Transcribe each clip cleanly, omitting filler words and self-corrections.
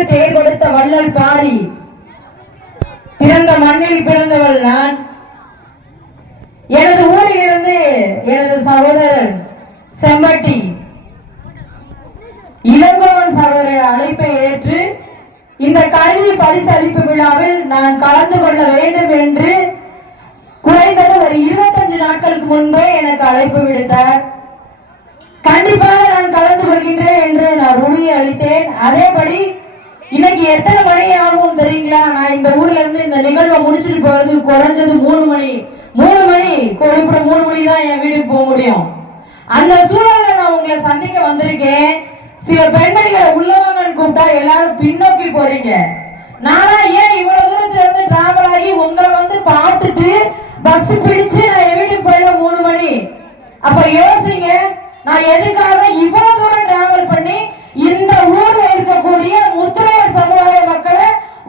தமிழுக்கு தேர் கொடுத்த வள்ளல் பாரி. பிறந்த மண்ணில் பிறந்தவள் நான். எனது ஊரில் இருந்து எனது சகோதரர் செம்பட்டி இளங்கோவன் சகோதரர் அழைப்பை ஏற்று இந்த கல்வி பரிசளிப்பு விழாவில் நான் கலந்து கொள்ள வேண்டும் என்று குறைந்தது ஒரு 25 நாட்களுக்கு முன்பே எனக்கு அழைப்பு விடுத்தார். கண்டிப்பாக நான் கலந்து கொள்கின்றேன் என்று நான் உறுதி அளித்தேன். அதேபடி இன்னைக்கு எத்தனை மணி ஆகும் தெரியுங்களா? நான் இந்த ஊர்ல இருந்து இந்த நிகழ்வை முடிச்சுட்டு போறது குறைஞ்சது 3 மணி. 3 மணி கோழிப்பட 3 மணி தான் என் வீட்டுக்கு போக முடியும். அந்த சூழல்ல நான் உங்களை சந்திக்க வந்திருக்கேன். சில பெண்மணிகளை உள்ளவங்கன்னு கூப்பிட்டா எல்லாரும் பின்னோக்கி போறீங்க. நானா ஏன் இவ்வளவு தூரத்துல இருந்து டிராவல் ஆகி உங்களை வந்து பார்த்துட்டு பஸ் பிடிச்சு நான் என் வீட்டுக்கு போயிட 3 மணி. அப்ப யோசிங்க, நான் எதுக்காக இவ்வளவு தூரம் டிராவல் பண்ணி இந்த ஊர்ல இருக்கக்கூடிய முத்திரையர் சமுதாய மக்களை,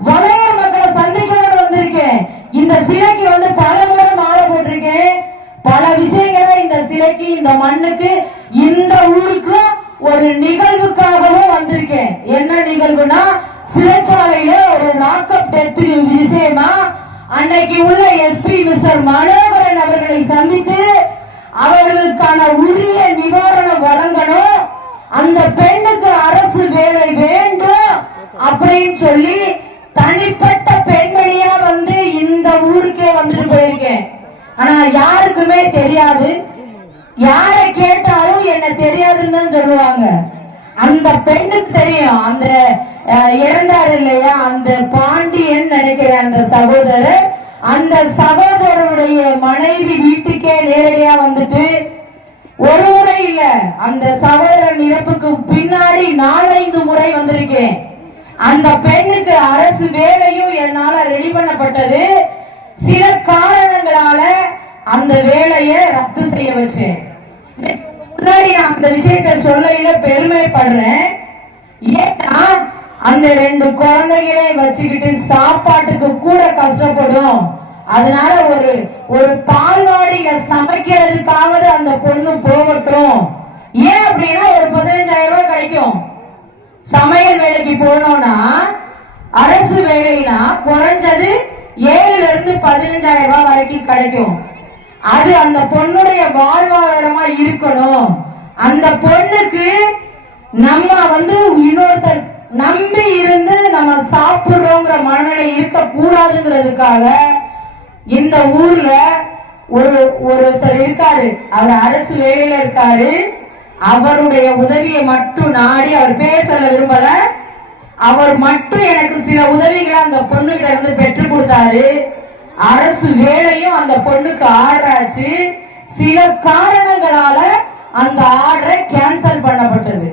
வளையர் மக்களை சந்திக்கணும்னு வந்திருக்கேன். இந்த சிலைக்கு வந்து பல முறை மாலை போட்டிருக்கேன். பல விஷயங்களை இந்த சிலைக்கு, இந்த மண்ணுக்கு, இந்த ஊருக்கு ஒரு நிகழ்வுக்காகவும் வந்திருக்கேன். என்ன நிகழ்வுனா, சிறைச்சாலையில ஒரு லாக்அப் டெத் விஷயமா அன்னைக்கு உள்ள எஸ்பி மிஸ்டர் மனோகரன் அவர்களை சந்தித்து அவர்களுக்கான உரிய நிவாரணம் வழங்கணும், அந்த பெண்ணுக்கு அரசு வேலை வேண்டும் அப்படின்னு சொல்லி தனிப்பட்ட பெண்மணியா வந்து இந்த ஊருக்கே வந்துட்டு போயிருக்கேன். ஆனா யாருக்குமே தெரியாது. யாரை கேட்டாலும் என்ன தெரியாதுன்னு தான் சொல்லுவாங்க. அந்த பெண்ணுக்கு தெரியும். அந்த இறந்தாரு இல்லையா, அந்த பாண்டியன் நினைக்கிறேன் அந்த சகோதரர், அந்த சகோதரருடைய மனைவி வீட்டுக்கே நேரடியா வந்துட்டு ஒரு முறை இல்ல, அந்த சகோதரன் இறப்புக்கு பின்னாடி 4-5 முறை வந்திருக்கேன். அந்த பெண்ணுக்கு அரசு வேலையும் என்னால ரெடி பண்ணப்பட்டது. சில காரணங்களால அந்த வேலையை ரத்து செய்ய வச்சேன். முன்னாடி நான் அந்த விஷயத்தை சொல்லையில பெருமைப்படுறேன். ஏன்னா அந்த 2 குழந்தைகளை வச்சுக்கிட்டு சாப்பாட்டுக்கு கூட கஷ்டப்படும். அதனால ஒரு பால்வாடியில சமைக்கிறதுக்காவது அந்த பொண்ணு போகட்டும். ஏன் அப்படின்னா ஒரு 15,000 ரூபாய் கிடைக்கும். சமையல் வேலைக்கு போனோம்னா, அரசு வேலைனா குறைஞ்சது 7 இருந்து 15,000 ரூபாய் வரைக்கும் கிடைக்கும். அது அந்த பொண்ணுடைய வாழ்வாதாரமா இருக்கணும். அந்த பொண்ணுக்கு நம்ம வந்து இன்னொருத்தர் நம்பி இருந்து நம்ம சாப்பிடுறோங்கிற மனநிலை இருக்க கூடாதுங்கிறதுக்காக இந்த ஊர்ல ஒருத்தர் இருக்காரு. அவர் அரசு வேலையில இருக்காரு. அவருடைய உதவியை மட்டும் நாடி, அவர் பேர் சொல்ல விரும்பல, அவர் மட்டும் எனக்கு சில உதவிகளை அந்த பொண்ணுகிட்ட இருந்து பெற்றுக் கொடுத்தாரு. அரசு வேலையும் அந்த பொண்ணுக்கு ஆர்டர் ஆச்சு. சில காரணங்களால அந்த ஆர்டரை கேன்சல் பண்ணப்பட்டது.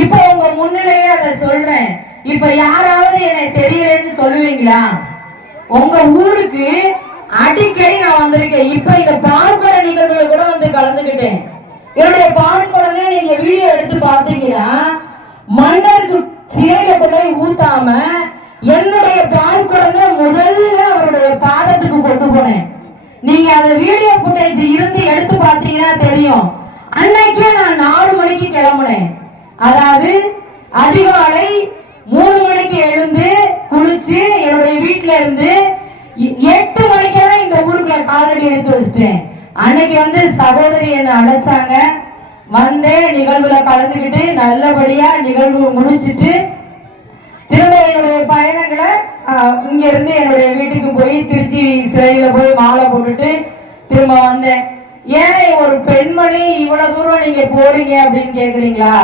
இப்ப உங்க முன்னிலையே அதை சொல்றேன். இப்ப யாராவது என்னை தெரியலன்னு சொல்லுவீங்களா? உங்க ஊருக்கு அடிக்கடி நான் வந்திருக்கேன். இப்ப இந்த பால்குட நிகழ்வுல கூட வந்து கலந்துகிட்டேன். என்னுடைய பால்குடல நீங்க வீடியோ எடுத்து பார்த்தீங்கன்னா, மன்னருக்கு சிலையை கொண்டு ஊத்தாம என்னுடைய பால்குடத்தை முதல்ல அவருடைய பாதத்துக்கு கொண்டு போனேன். நீங்க அந்த வீடியோ புட்டேஜ் இருந்து எடுத்து பார்த்தீங்கன்னா தெரியும். அன்னைக்கே நான் 4 மணிக்கு கிளம்புனேன். அதாவது அதிகாலை 3 மணிக்கு எழுந்து குளிச்சு என்னுடைய வீட்டுல இருந்து 8 மணிக்கெல்லாம் இந்த ஊருக்குள்ள காலடி எடுத்து வச்சிட்டேன். அன்னைக்கு வந்து சகோதரி என்ன அழைச்சாங்க. வந்தேன், நிகழ்வுல கலந்துக்கிட்டு நல்லபடியா நிகழ்வு முடிச்சிட்டு திரும்ப என்னுடைய பயணங்களை இங்க இருந்து என்னுடைய வீட்டுக்கு போய் திருச்சி சிறையில போய் மாலை போட்டுட்டு திரும்ப வந்தேன். ஏன் ஒரு பெண்மணி இவ்வளவு தூரம் நீங்க போறீங்க அப்படின்னு கேக்குறீங்களா?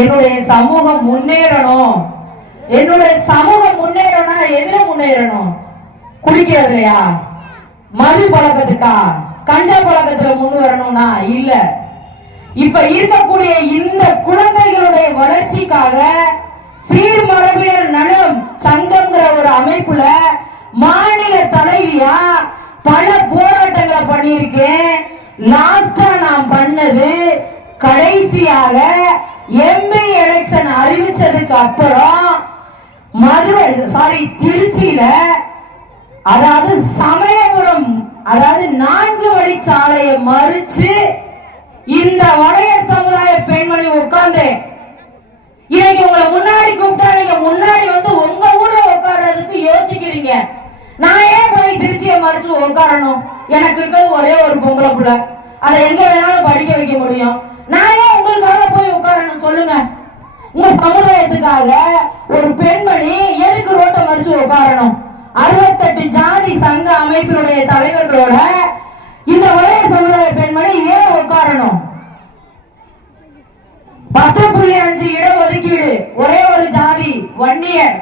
என்னுடைய சமூகம் முன்னேறணும். என்னுடைய சமூகம் முன்னேறணும். எதுல முன்னேறணும்? குடிக்கிறதுலையா? மது பழக்கத்துக்கா? கஞ்சா பழக்கத்துல முன் வரணும்னா இல்ல. இப்ப இருக்கக்கூடிய இந்த குழந்தைகளுடைய வளர்ச்சிக்காக சீர்மரபினர் நலம் சங்கம்ங்கிற ஒரு அமைப்புல மாநில தலைவியா பல போராட்டங்களை பண்ணியிருக்கேன். லாஸ்டா நான் பண்ணது, கடைசியாக எம்பி எலெக்ஷன் அறிவிச்சதுக்கு அப்புறம் திருச்சியில, அதாவது சமயபுரம், அதாவது 4 வழிச்சாலையை மறிச்சு இந்த வளைய சமுதாய பெண்மணி உட்கார்ந்து இன்னைக்கு உங்களை முன்னாடி கூப்பிட்டா நீங்க முன்னாடி வந்து உங்க ஊர்ல உட்கார்றதுக்கு யோசிக்கிறீங்க. நான் ஏன் போய் திருச்சியை மறைச்சு உட்காரணும்? எனக்கு இருக்கிறது ஒரே ஒரு பொம்பளை புள்ள, அதை எங்க வேணாலும் படிக்க வைக்க முடியும். நான் ஏன் உங்களுக்காக போய் உட்காரணும் சொல்லுங்க? உங்க சமுதாயத்துக்காக ஒரு பெண்மணி எதுக்கு ரோட்டை மறிச்சு உட்காரணும்? 68 ஜாதி சங்க அமைப்பினுடைய தலைவர்களோட இந்த ஒரே சமுதாய பெண்மணி ஏன் உட்காரணும்? 10.5 இடஒதுக்கீடு, ஒரே ஒரு ஜாதி வன்னியர்,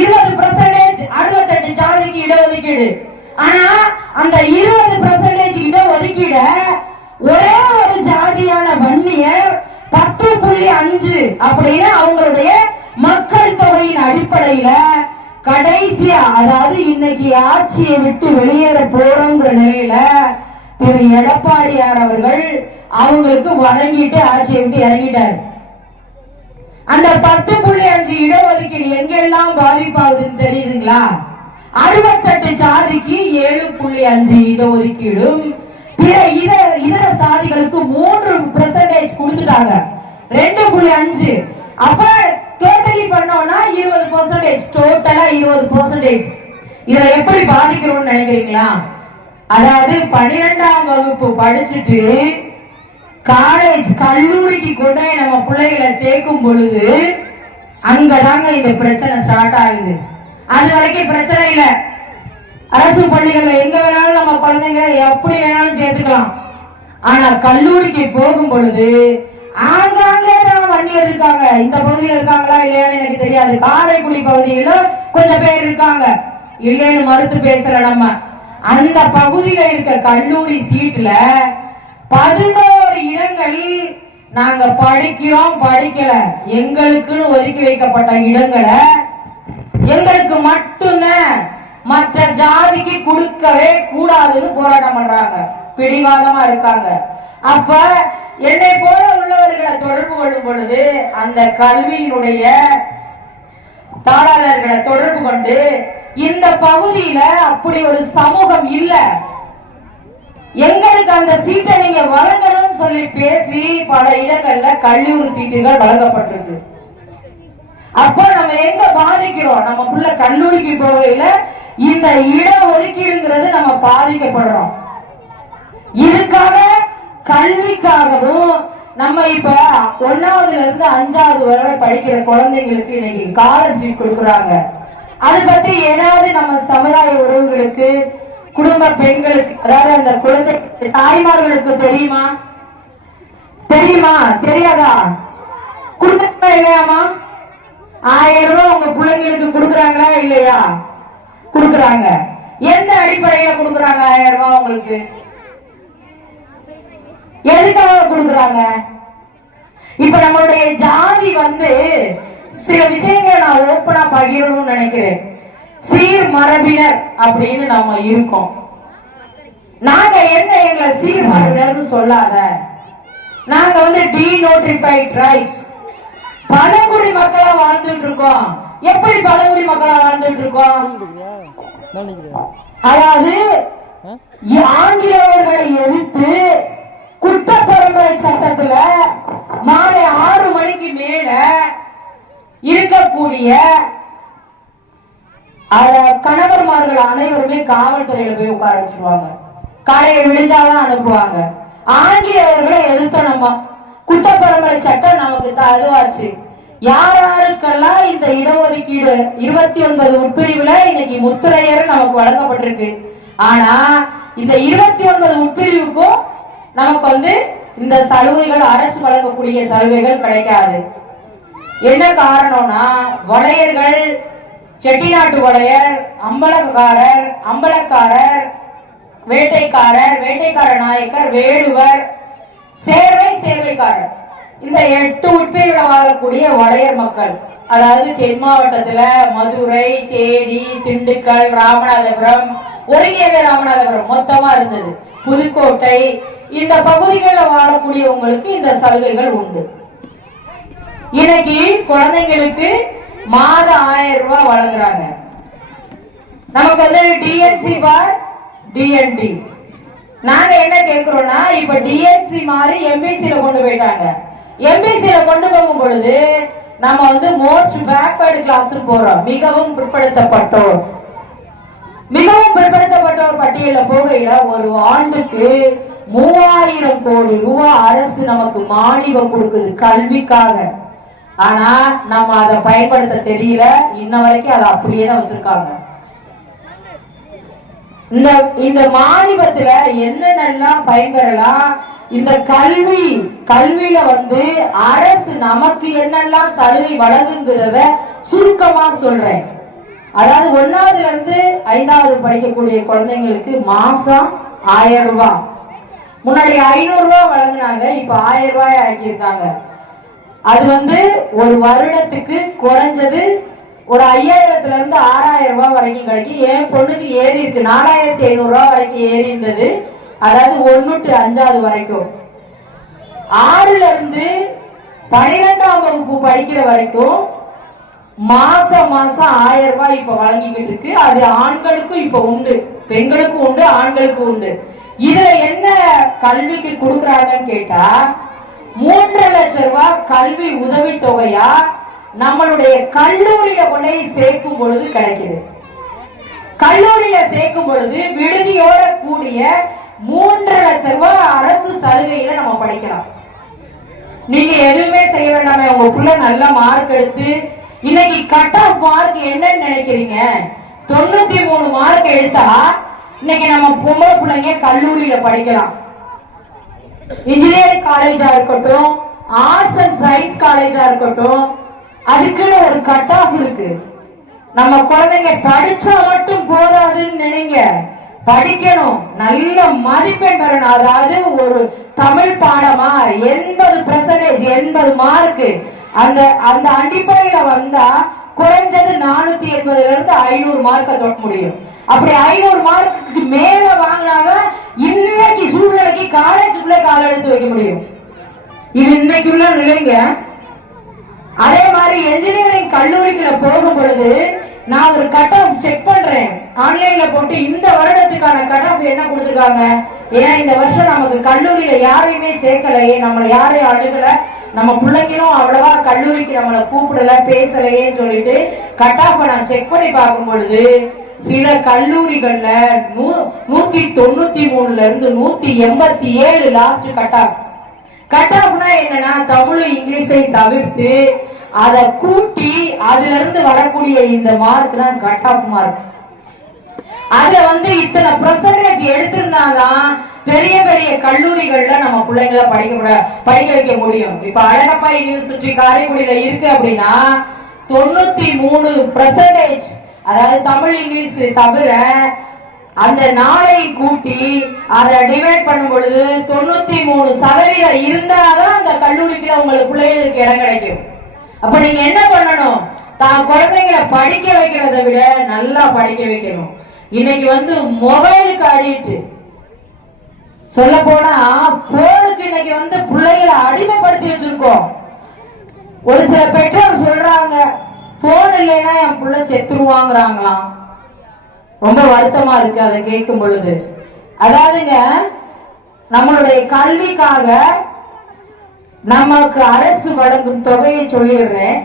20% 68 ஜாதிக்கு இடஒதுக்கீடு. ஆனா அந்த 20% இடஒதுக்கீட ஒரே ஒரு ஜாதியான வன்னியர் 10.5 அப்படின்னு அவங்களுடைய மக்கள் தொகையின் அடிப்படையில கடைசியா, அதாவது இன்னைக்கு ஆட்சியை விட்டு வெளியேற போறோங்கிற நிலையில திரு எடப்பாடியார் அவர்கள் அவங்களுக்கு வழங்கிட்டு ஆட்சியை விட்டு இறங்கிட்டார். அந்த 10.5 இடஒதுக்கீடு எங்கெல்லாம் பாதிப்பாகுதுன்னு தெரியுதுங்களா? 68 ஜாதிக்கு 7.5 இடஒதுக்கீடும், பிற இதர சாதிகளுக்கு 3% கொடுத்துட்டாங்க, 2.5. அப்ப டோட்டலி பண்ணோம்னா 20%, டோட்டலா 20%. இதை எப்படி பாதிக்கிறோம்னு நினைக்கிறீங்களா? அதாவது 12ஆம் வகுப்பு படிச்சுட்டு காலேஜ் கல்லூரிக்கு கொண்டு நம்ம பிள்ளைகளை சேர்க்கும் பொழுது அங்கதாங்க இந்த பிரச்சனை ஸ்டார்ட் ஆகுது. அது வரைக்கும் பிரச்சனை இல்ல. அரசு பள்ளிகள்ல எங்க வேணாலும் நம்ம குழந்தைங்க எப்படி வேணாலும் சேர்த்துக்கலாம். ஆனா கல்லூரிக்கு போகும் பொழுது ஆங்காங்கே தான் வன்னியர் இருக்காங்க. இந்த பகுதியில் இருக்காங்களா இல்லையான்னு எனக்கு தெரியாது. காரைக்குடி பகுதியில கொஞ்சம் பேர் இருக்காங்க, இல்லைன்னு மறுத்து பேசல நம்ம. அந்த பகுதியில இருக்க கல்லூரி சீட்ல 11 இடங்கள் நாங்க படிக்கிறோம், படிக்கல, எங்களுக்குன்னு ஒதுக்கி வைக்கப்பட்ட இடங்களை எங்களுக்கு மட்டும்தான், மற்ற ஜாதிக்கு கொடுக்கவே கூடாதுன்னு போராட்டம் பண்றாங்க, பிடிவாதமா இருக்காங்க. அப்ப என்னை போல உள்ளவர்களை தொடர்பு கொள்ளும் பொழுது அந்த கல்வியினுடைய தாளாளர்களை தொடர்பு கொண்டு இந்த பகுதியில அப்படி ஒரு சமூகம் இல்ல, எங்களுக்கு அந்த சீட்டை நீங்க வழங்கணும்னு சொல்லி பேசி பல இடங்கள்ல கல்லூரி சீட்டுகள் வழங்கப்பட்டிருக்கு. அப்போ நம்ம எங்க பாதிக்கிறோம்? நம்ம புள்ள கல்லூரிக்கு போகையில இந்த இட ஒதுக்கீடுங்கிறது நம்ம பாதிக்கப்படுறோம். இதுக்காக கல்விக்காகவும் நம்ம இப்ப 1ஆவதுல இருந்து 5ஆவது வரை படிக்கிற குழந்தைங்களுக்கு இன்னைக்கு ஸ்காலர்ஷிப் கொடுக்குறாங்க. அதை பத்தி ஏதாவது நம்ம சமுதாய உறவுகளுக்கு, குடும்ப பெண்களுக்கு, அதாவது அந்த குழந்தை தாய்மார்களுக்கு தெரியுமா? தெரியாதா? கொடுக்கறா இல்லையாமா? 1000 ரூபாய் உங்க பிள்ளைங்களுக்கு கொடுக்குறாங்களா இல்லையா? கொடுக்குறாங்க. எந்த அடிப்படையில கொடுக்குறாங்க 1000 ரூபாய் உங்களுக்கு? எதுக்காக கொடுக்குறாங்க? இப்ப நம்மளுடைய ஜாதி வந்து சில விஷயங்களை நான் ஓப்பனா பகிரணும்னு நினைக்கிறேன். சீர் மரபினர் அப்படின்னு நம்ம இருக்கோம். நாங்க என்ன எங்களை சீர் மரபினர்னு சொல்லாத, நாங்க வந்து டீநோட்டிஃபைட் ட்ரைப்ஸ், பழங்குடி மக்களா வாழ்ந்துட்டு இருக்கோம். எப்படி பழங்குடி மக்களா வாழ்ந்துட்டு இருக்கோம்? அதாவது ஆங்கிலேயர்களை எதிர்த்து குற்ற பரம்பரை சட்டத்துல மாலை 6 மணிக்கு மேல இருக்கக்கூடிய கணவர்மார்கள் அனைவருமே காவல்துறையில போய் உட்கார வச்சிருவாங்க, காலையை விழுந்தாதான் அனுப்புவாங்க. ஆங்கிலேயர்களை எதிர்த்த நம்ம குற்ற பரம்பரை சட்டம் நமக்கு அதுவாச்சு. யாருக்கெல்லாம் இந்த இடஒதுக்கீடு 29 உட்பிரிவுல இன்னைக்கு முத்திரையர் நமக்கு வழங்கப்பட்டிருக்கு. ஆனா இந்த 29 உட்பிரிவுக்கும் நமக்கு வந்து இந்த சலுகைகள், அரசு வழங்கக்கூடிய சலுகைகள் கிடைக்காது. என்ன காரணம்னா, வளையர்கள், செட்டிநாட்டு வளையர், அம்பலக்காரர், அம்பலக்காரர், வேட்டைக்காரர், வேட்டைக்கார நாயக்கர், வேடுவர், சேர்வைக்காரர், இந்த 8 உட்பிரிவுல வாழக்கூடிய வளையர் மக்கள், அதாவது தென் மாவட்டத்துல மதுரை, தேனி, திண்டுக்கல், ராமநாதபுரம், ஒருங்கிய ராமநாதபுரம் மொத்தமா இருந்தது, புதுக்கோட்டை, இந்த பகுதிகளில் வாழக்கூடியவங்களுக்கு இந்த சலுகைகள் உண்டு. இன்னைக்கு குழந்தைங்களுக்கு மாதம் 1000 ரூபாய் வழங்குறாங்க. நமக்கு வந்து டிஎன்சி பார் டிஎன்டி. நாங்க என்ன கேட்கிறோம்னா, இப்ப டிஎன்சி மாதிரி எம்பிசில கொண்டு போயிட்டாங்க. எம்பிசில கொண்டு போகும் பொழுது நம்ம வந்து மோஸ்ட் பேக்வர்டு கிளாஸ் போறோம். மிகவும் பிற்படுத்தப்பட்டோர் பட்டியல போகையில ஒரு ஆண்டுக்கு 3000 கோடி ரூபாய் அரசு நமக்கு மானியம் கொடுக்குது கல்விக்காக. ஆனா நம்ம அதை பயன்படுத்த தெரியல. இன்ன வரைக்கும் அதை அப்படியே தான் வச்சிருக்காங்க. இந்த மானியத்துல என்னென்னலாம் பயன்பெறலாம்? இந்த கல்வியில வந்து அரசு நமக்கு என்னெல்லாம் சலுகை வழங்குங்கிறத சுருக்கமா சொல்றேன். அதாவது 1வதுல இருந்து 5வது படிக்கக்கூடிய குழந்தைங்களுக்கு மாசம் 1000 ரூபாய். முன்னாடி 500 ரூபாய் வழங்கினாங்க, இப்ப 1000 ரூபாய் ஆக்கியிருக்காங்க. அது வந்து ஒரு வருடத்துக்கு குறைஞ்சது ஒரு 5000ல இருந்து 6000 ரூபாய் வரைக்கும் கிடைக்கும். என் பொண்ணுக்கு ஏறி இருக்கு, 4500 ரூபாய் வரைக்கும் ஏறி இருந்தது. அதாவது 1 to 5வது வரைக்கும். 6ல இருந்து 12ஆம் வகுப்பு படிக்கிற வரைக்கும் மாசம் 1000 ரூபாய் இப்ப வழங்கிக்கிட்டு இருக்கு. அது ஆண்களுக்கும் இப்ப உண்டு, பெண்களுக்கும் உண்டு, ஆண்களுக்கும் உண்டு. இதுல என்ன கல்விக்கு கொடுக்கறாங்கன்னு கேட்டா 3 லட்சம் ரூபாய் கல்வி உதவி தொகையா நம்மளுடைய கல்லூரியில கொண்டு சேர்க்கும் பொழுது கிடைக்குது. கல்லூரியில சேர்க்கும் பொழுது விடுதியோட கூடிய 3 லட்சம் ரூபாய் அரசு சலுகையில நம்ம படிக்கலாம். நீங்க எதுவுமே செய்ய வேண்டாமே. உங்க புள்ள நல்ல மார்க் எடுத்து இன்னைக்கு கட் ஆஃப் மார்க் என்னன்னு நினைக்கிறீங்க? 93 மார்க் எடுத்தா இன்னைக்கு நம்ம பொம்பளை பிள்ளைங்க கல்லூரியில படிக்கலாம். இன்ஜினியரிங் காலேஜா இருக்கட்டும், ஆர்ட்ஸ் அண்ட் சயின்ஸ் காலேஜா இருக்கட்டும், அதுக்குன்னு ஒரு கட் ஆஃப் இருக்கு. நம்ம குழந்தைங்க படிச்சா மட்டும் போதாதுன்னு நினைங்க, படிக்கணும், நல்ல மதிப்பெண் பெறணும். அதாவது ஒரு தமிழ் பாடமா 80% 80 மார்க் அந்த அந்த அடிப்படையில வந்தா குறைஞ்சது 480ல இருந்து 500 மார்க்கை தொட்ட முடியும். அப்படி 500 மார்க்குக்கு மேல வாங்கினாதான் இன்னைக்கு சூழ்நிலைக்கு காலேஜுக்குள்ள கால எடுத்து வைக்க முடியும். இது இன்னைக்கு உள்ள நிலைங்க. அதே மாதிரி என்ஜினியரிங் கல்லூரிக்குள்ள போகும் பொழுது நான் ஒரு கட் ஆஃப் செக் பண்றேன் ஆன்லைன்ல போட்டு. இந்த வருடத்துக்கான கட் ஆஃப் என்ன கொடுத்துருக்காங்க? ஏன்னா இந்த வருஷம் நமக்கு கல்லூரியில யாரையுமே சேர்க்கலையே, நம்மளை யாரையும் அணுகல, நம்ம பிள்ளைங்களும் அவ்வளவா கல்லூரிக்கு நம்மளை கூப்பிடல, பேசலையேன்னு சொல்லிட்டு கட் ஆஃப் நான் செக் பண்ணி பார்க்கும் பொழுது சில கல்லூரிகள்ல 193ல இருந்து 187 லாஸ்ட் கட் ஆஃப். கட் ஆஃப்னா என்னன்னா தமிழ் இங்கிலீஷை தவிர்த்து அதை கூட்டி அதுல இருந்து வரக்கூடிய இந்த மார்க் தான் கட் ஆஃப் மார்க். அதுல வந்து இத்தனை பெர்சன்டேஜ் எடுத்திருந்தாங்க பெரிய பெரிய கல்லூரிகள்ல நம்ம பிள்ளைங்களை படிக்க வைக்க முடியும். இப்ப அழகப்பா யூனிவர்சிட்டி காரைக்குடியில இருக்கு அப்படின்னா 93%, அதாவது தமிழ் இங்கிலீஷ் தவிர அந்த நாளை கூட்டி அதை டிவைட் பண்ணும் பொழுது 93% இருந்தாதான் அந்த கல்லூரிக்கு உங்களுக்கு பிள்ளைகளுக்கு இடம் கிடைக்கும். அப்ப நீங்க என்ன பண்ணணும்? தான் குழந்தைங்களை படிக்க வைக்கிறத விட நல்லா படிக்க வைக்கணும். இன்னைக்கு வந்து மொபைலுக்கு அடிக்ட், சொல்ல போனா போனுக்கு இன்னைக்கு வந்து பிள்ளைகளை அடிமைப்படுத்தி வச்சிருக்கோம். ஒரு சில பெற்றோர் சொல்றாங்க போன் இல்லைன்னா என் பிள்ளை செத்துருவாங்கிறாங்களாம். ரொம்ப வருத்தமா இருக்கு அதை கேட்கும் பொழுது. அதாவதுங்க நம்மளுடைய கல்விக்காக நமக்கு அரசு வழங்கும் தொகையை சொல்லிடுறேன்.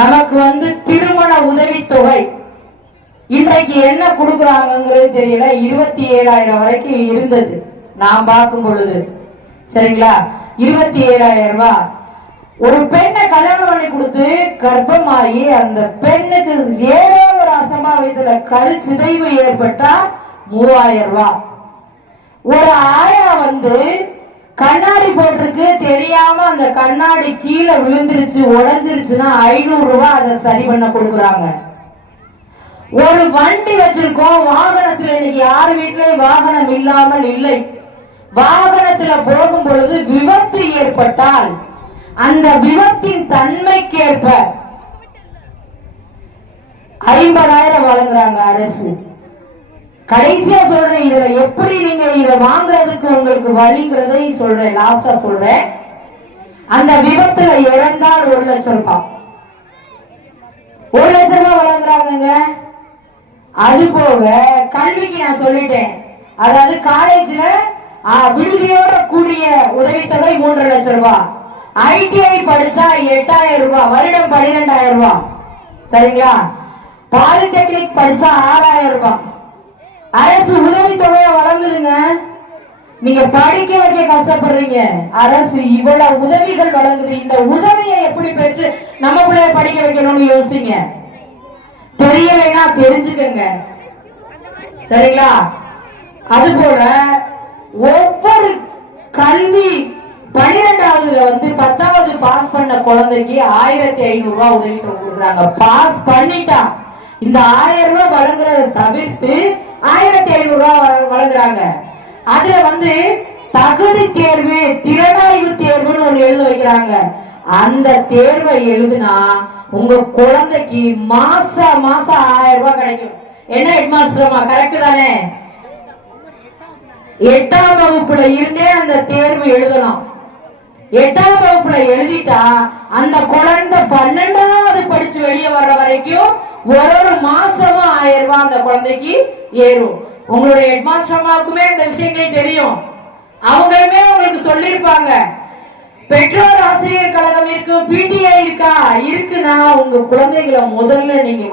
நமக்கு வந்து திருமண உதவி தொகை இன்றைக்கு என்ன கொடுக்குறாங்கிறது தெரியல. 27,000 வரைக்கும் இருந்தது நான் பார்க்கும் பொழுது. சரிங்களா? 27,000 ரூபாய். ஒரு பெண்ணை கல்யாணம் பண்ணி கொடுத்து கர்ப்பமாகி அந்த பெண்ணுக்கு ஏதோ ஒரு அசம்பாவிதத்துல கருச்சிதைவு ஏற்பட்டா 3000 ரூபாய். ஒரு ஆயா வந்து கண்ணாடி போட்டிருக்கு, தெரியாம அந்த கண்ணாடி கீழே விழுந்துருச்சு, உடஞ்சிருச்சுன்னா 500 ரூபாய் அதை சரி பண்ண கொடுக்குறாங்க. ஒரு வண்டி வச்சிருக்கோம், வாகனத்துல இன்னைக்கு யார் வீட்டிலையும் வாகனம் இல்லாமல் இல்லை. வாகனத்துல போகும் பொழுது விபத்து ஏற்பட்டால் அந்த விபத்தின் தன்மைக்கேற்ப 50,000 வழங்குறாங்க அரசு. கடைசியா சொல்றேன், இதுல எப்படி நீங்க இதை வாங்குறதுக்கு உங்களுக்கு வழிங்கிறதை சொல்றேன், லாஸ்டா சொல்றேன். அந்த விபத்துல இறந்தால் 1 லட்சம் ரூபாய், 1 லட்சம் ரூபாய் வழங்குறாங்க. அது போக கல்விக்கு நான் சொல்லிட்டேன், அதாவது காலேஜ்ல விடுதியோட கூடிய உதவித்தொகை 3 லட்சம் ரூபாய், ITI படிச்சா 8000 ரூபாய், வருடம் 12,000 ரூபாய். சரிங்களா? பாலிடெக்னிக் படிச்சா 6000 ரூபாய். அரசு உதவித்தொகையை வழங்குதுங்க. நீங்க படிக்க வைக்க கஷ்டப்படுறீங்க, அரசு இவ்வளவு உதவிகள் வழங்குது. இந்த உதவியை எப்படி பெற்று நம்ம பிள்ளைய படிக்க வைக்கணும்னு யோசிங்க. தெரியலைன்னா தெரிஞ்சுக்கங்க. சரிங்களா? அதுபோல ஒவ்வொரு கல்வி 12வதுல 10வது பாஸ் பண்ண குழந்தைக்கு 1500 ரூபாய் உதவித்தொகை கொடுக்குறாங்க. பாஸ் பண்ணிட்டா இந்த 1000 ரூபாய் வழங்குறத தவிர்த்து 1500 ரூபாய் வழங்குறாங்க. அதுல தகுதி தேர்வு, திறனாய்வு தேர்வுன்னு ஒண்ணு எழுத வைக்கிறாங்க. அந்த தேர்வை எழுதுனா உங்க குழந்தைக்கு மாசம் 1000 ரூபாய் கிடைக்கும். என்ன ஹெட்மாஸ்டர்மா, கரெக்ட் தானே? 8ஆம் வகுப்புல இருந்தே அந்த தேர்வு எழுதலாம். 8ஆம் வகுப்புல எழுதிட்டா அந்த குழந்தை 12வது படிச்சு வெளியே வர்ற வரைக்கும் ஒரு மாசமும் 1000 ரூபாய் அந்த குழந்தைக்கு ஏறும். உங்களுடைய ஹெட்மாஸ்டர்மாவுக்குமே இந்த விஷயங்களே தெரியும். அவங்களுமே உங்களுக்கு சொல்லிருப்பாங்க. பெற்றோர் ஆசிரியர் கழகம் இருக்கு, PTA இருக்கா, இருக்குன்னா உங்க குழந்தைகளை முதல்ல நீங்க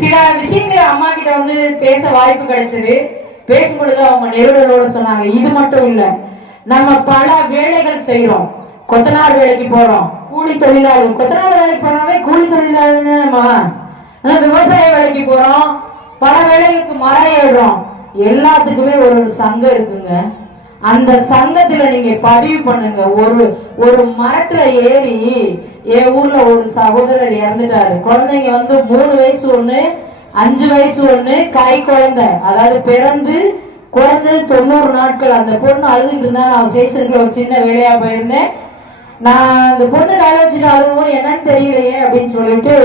சில விஷயங்களை அம்மா கிட்ட பேச வாய்ப்பு கிடைச்சது. பேசும்பொழுது அவங்க நெருடலோட சொன்னாங்க, இது மட்டும் இல்ல, நம்ம பல வேலைகள் செய்யறோம். கொத்தனார் வேலைக்கு போறோம், கூலி தொழிலாளர். கொத்தனார் வேலைக்கு போனாவே கூலி தொழிலாளர்மா. விவசாய வேலைக்கு போறோம், பல வேலைகளுக்கு மரம் ஏறுறோம். எல்லாத்துக்குமே ஒரு சங்கம் இருக்குங்க. அந்த சங்கத்துல நீங்க பதிவு பண்ணுங்க. ஒரு மரத்துல ஏறி, என் ஊர்ல ஒரு சகோதரர் இறந்துட்டாரு. குழந்தைங்க 3 வயசு ஒண்ணு, 5 வயசு ஒண்ணு, கை குழந்தை, அதாவது பிறந்து குறைஞ்சது 90 நாட்கள். அந்த பொண்ணு அழுதுட்டு இருந்தா, நான் ஸ்டேஷனுக்குள்ள ஒரு சின்ன வேலையா போயிருந்தேன். நான் அந்த பொண்ணு கையில வச்சுட்டு அழுவும், என்னன்னு தெரியலையே அப்படின்னு சொல்லிட்டு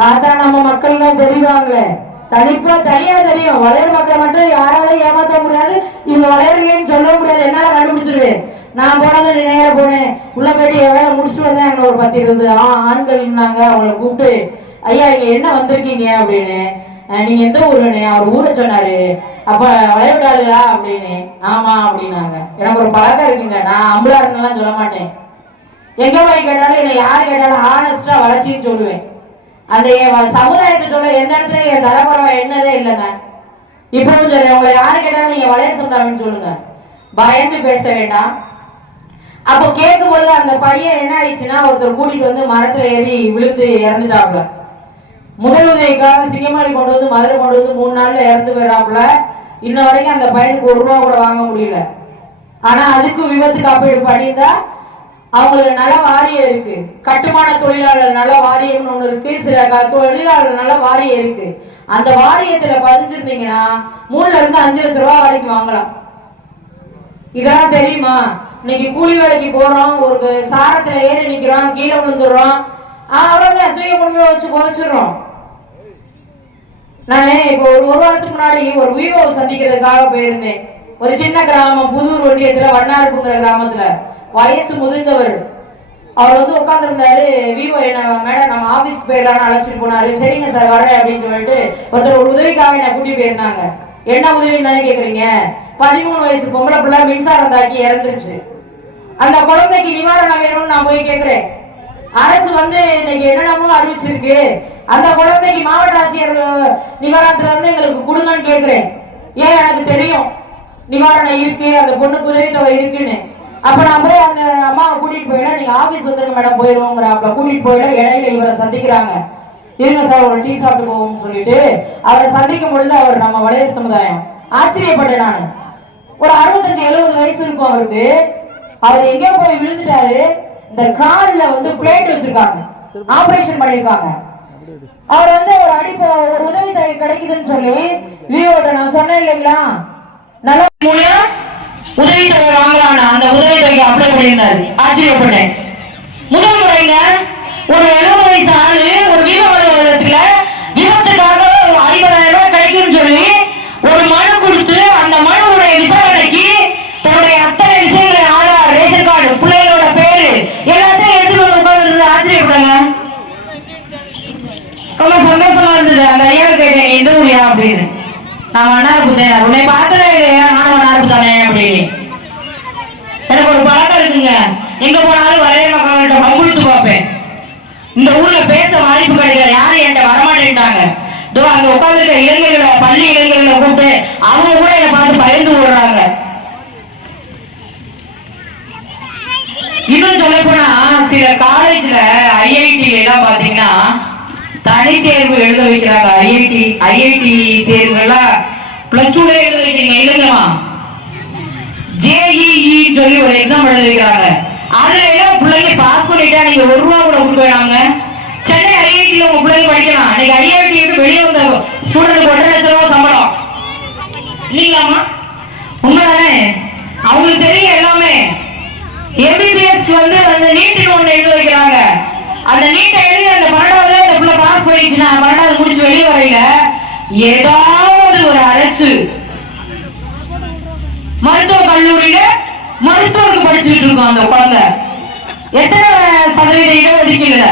பார்த்தா நம்ம மக்கள் தான் தெரிவாங்களே, தனியா தெரியும். வளையர் மக்களை மட்டும் யாராலையும் ஏமாற்ற முடியாது, இவங்க வளையர்லேன்னு சொல்ல முடியாது. என்னால கண்டுபிடிச்சிருவேன். நான் போனது நேரம் போனேன், உள்ள போயிட்டு என் வேலை முடிச்சுட்டு வந்தேன். அங்க ஒரு 10-20 ஆண்கள் இருந்தாங்க. அவங்களை கூப்பிட்டு, ஐயா இங்க என்ன வந்திருக்கீங்க அப்படின்னு. நீங்க எந்த ஊருன்னு அவர் ஊரை சொன்னாரு. அப்ப வளையவிட்டாளுங்களா அப்படின்னு. ஆமா அப்படின்னாங்க. எனக்கு ஒரு பழக்கம் இருக்குங்க, நான் அம்பளா இருந்தெல்லாம் சொல்ல மாட்டேன். எங்க போய் கேட்டாலும், என்னை யாரு கேட்டாலும் ஹானஸ்டா வளர்ச்சின்னு சொல்லுவேன். அந்த சமுதாயத்தை சொல்ல எந்த இடத்துல என் தலைமுறை என்னதே இல்லைங்க. இப்பவும் சொல்றேன், உங்களை யாரு கேட்டாலும் நீங்க வளைய சமுதாயம்னு சொல்லுங்க, பயந்து பேச வேண்டாம். அப்போ கேட்கும் பொழுது அந்த பையன் என்ன ஆயிடுச்சுன்னா, ஒருத்தர் கூட்டிட்டு மரத்துல ஏறி விழுந்து இறந்துட்டாப்புல. முதல் உதவிக்காக சிங்கமாடி கொண்டு மதுரை கொண்டு 3 நாள்ல இறந்து போயிடறாப்புல. இன்ன வரைக்கும் அந்த பையனுக்கு 1 ரூபா கூட வாங்க முடியல. ஆனா அதுக்கு விபத்து காப்பீடு பண்ணியிருந்தா அவங்களுக்கு நல வாரியம் இருக்கு. கட்டுமான தொழிலாளர் நல வாரியம்னு ஒண்ணு இருக்கு, சில தொழிலாளர் நல வாரியம் இருக்கு. அந்த வாரியத்துல பதிஞ்சிருந்தீங்கன்னா 3 ல இருந்து 5 லட்சம் ரூபாய் வரைக்கும் வாங்கலாம். இதெல்லாம் தெரியுமா? இன்னைக்கு கூலி வேலைக்கு போறோம், ஒரு சாரத்துல ஏறி நிக்கிறோம், கீழே விழுந்துடுறோம், அவ்வளவுதான் தூய கொண்டு வச்சு போச்சிடுறோம். நானே இப்போ ஒரு வாரத்துக்கு முன்னாடி ஒரு விவோ சந்திக்கிறதுக்காக போயிருந்தேன். ஒரு சின்ன கிராமம், புதூர் ஒன்றியத்துல வண்ணாருக்குங்கிற கிராமத்துல வயசு முதிர்ந்தவர். அவர் உட்கார்ந்து இருந்தாரு. விவோ என்ன மேடம் நம்ம ஆபீஸ்க்கு போயிடலான்னு அழைச்சிட்டு போனாரு. சரிங்க சார் வரேன் அப்படின்னு சொல்லிட்டு ஒருத்தர் ஒரு உதவிக்காக என்ன கூட்டி போயிருந்தாங்க. என்ன உதவின்னு தானே கேக்குறீங்க? 13 வயசு பொம்பளை பிள்ளை மின்சாரம் தாக்கி இறந்துருச்சு. அந்த குழந்தைக்கு நிவாரணம் வேணும்னு நான் போய் கேட்கிறேன். அரசு இன்னைக்கு என்னென்னமோ அறிவிச்சிருக்கு, அந்த குழந்தைக்கு மாவட்ட ஆட்சியர் நிவாரணத்துல எங்களுக்கு கொடுங்கன்னு கேட்கிறேன். ஏன், எனக்கு தெரியும் நிவாரணம் இருக்கு, அந்த பொண்ணுக்கு உதவித்தொகை இருக்குன்னு. அப்ப நான் போய் அந்த அம்மாவை கூட்டிட்டு போயிடலாம், நீங்க ஆபீஸ் வந்துருங்க மேடம் போயிருவோங்கிறாப்ல. கூட்டிட்டு போயிடலாம். இடையில இவரை சந்திக்கிறாங்க. இருங்க சார் ஒரு டீ சாப்பிட்டு போவோம்னு சொல்லிட்டு அவரை சந்திக்கும் பொழுது அவர் நம்ம வளையர் சமுதாயம். ஆச்சரியப்பட்டேன் நானு. ஒரு 65-70 வயசு இருக்கும் அவருக்கு. அவர் எங்கேயோ போய் விழுந்துட்டாரு. இந்த கால்ல பிளேட் வச்சிருக்காங்க, ஆபரேஷன் பண்ணிருக்காங்க. அவர் ஒரு அடிப்பு ஒரு உதவி தொகை கிடைக்குதுன்னு சொல்லி விவோட நான் சொன்னேன் இல்லைங்களா, நல்லா உதவி தொகை வாங்கலாம். அந்த உதவி தொகை அப்ளை பண்ணியிருந்தாரு. ஆச்சரியப்பட்டேன். முதல் முறைங்க ஒரு 70 வயசு ஆளு ஒரு விவோ அலுவலகத்துல விபத்துக்காக 50,000 ரூபாய் கிடைக்கும்னு சொல்லி ஒரு மனு கொடுத்து, அந்த மனுவுடைய விசாரணைக்கு தன்னுடைய அத்தனை விஷயங்களை, ஆதார், ரேஷன் கார்டு, பிள்ளைகளோட பேரு எல்லாத்தையும் எடுத்துட்டு உட்கார்ந்து ஆச்சரியப்படுங்க. ரொம்ப சந்தோஷமா இருந்தது. அந்த ஐயாவை கேட்டேன், எந்த ஊரியா அப்படின்னு. நான் மன்னார்பு தான். உன்னை பார்த்ததே இல்லையா? நானும் மன்னார்பு தானே அப்படின்னு. எனக்கு ஒரு பழக்கம் இருக்குங்க, எங்க போனாலும் வளைய மக்கள்கிட்ட வம்புழுத்து பார்ப்பேன். இந்த ஊர்ல பேச வாய்ப்பு கிடைக்கல, யாரும் என்கிட்ட வரமாட்டேன்ட்டாங்க. அங்க உட்கார்ந்துருக்க இளைஞர்களை, பள்ளி இளைஞர்களை கூப்பிட்டு அவங்க கூட என்னை பார்த்து பயந்து ஓடுறாங்க. இன்னும் சொல்ல போனா சில காலேஜ்ல ஐஐடி எல்லாம் பாத்தீங்கன்னா தனி தேர்வு எழுத வைக்கிறாங்க. ஐஐடி தேர்வு எல்லாம் பிளஸ் டூல எழுத வைக்கிறீங்க இல்லைங்களா? ஜேஇஇ சொல்லி ஒரு எக்ஸாம் எழுத வைக்கிறாங்க. அதுல எல்லாம் பிள்ளைங்க பாஸ் பண்ணிட்டா நீங்க ₹1 கூட கொடுக்க வேணாங்க. சென்னை ஐஐடியில உங்க பிள்ளைங்க படிக்கலாம். நீங்க ஐஐடி விட்டு வெளியே வந்த ஸ்டூடெண்ட் 1.5 லட்சம் ரூபாய் சம்பளம் இல்லைங்களாமா? உண்மைதானே? அவங்களுக்கு தெரியும் எல்லாமே. எம்பிபிஎஸ் வந்து அந்த நீட்டுன்னு ஒண்ணு எழுத வைக்கிறாங்க. அந்த நீட்டை எழுதி அந்த 12வது அந்த பிள்ளை பாஸ் பண்ணிச்சுன்னா 12வது முடிச்சு வெளியே வரையில ஏதாவது ஒரு அரசு மருத்துவ கல்லூரியில மருத்துவருக்கு படிச்சுட்டு இருக்கோம். அந்த குழந்தை எத்தனை சதவீத இடஒதுக்கீடு?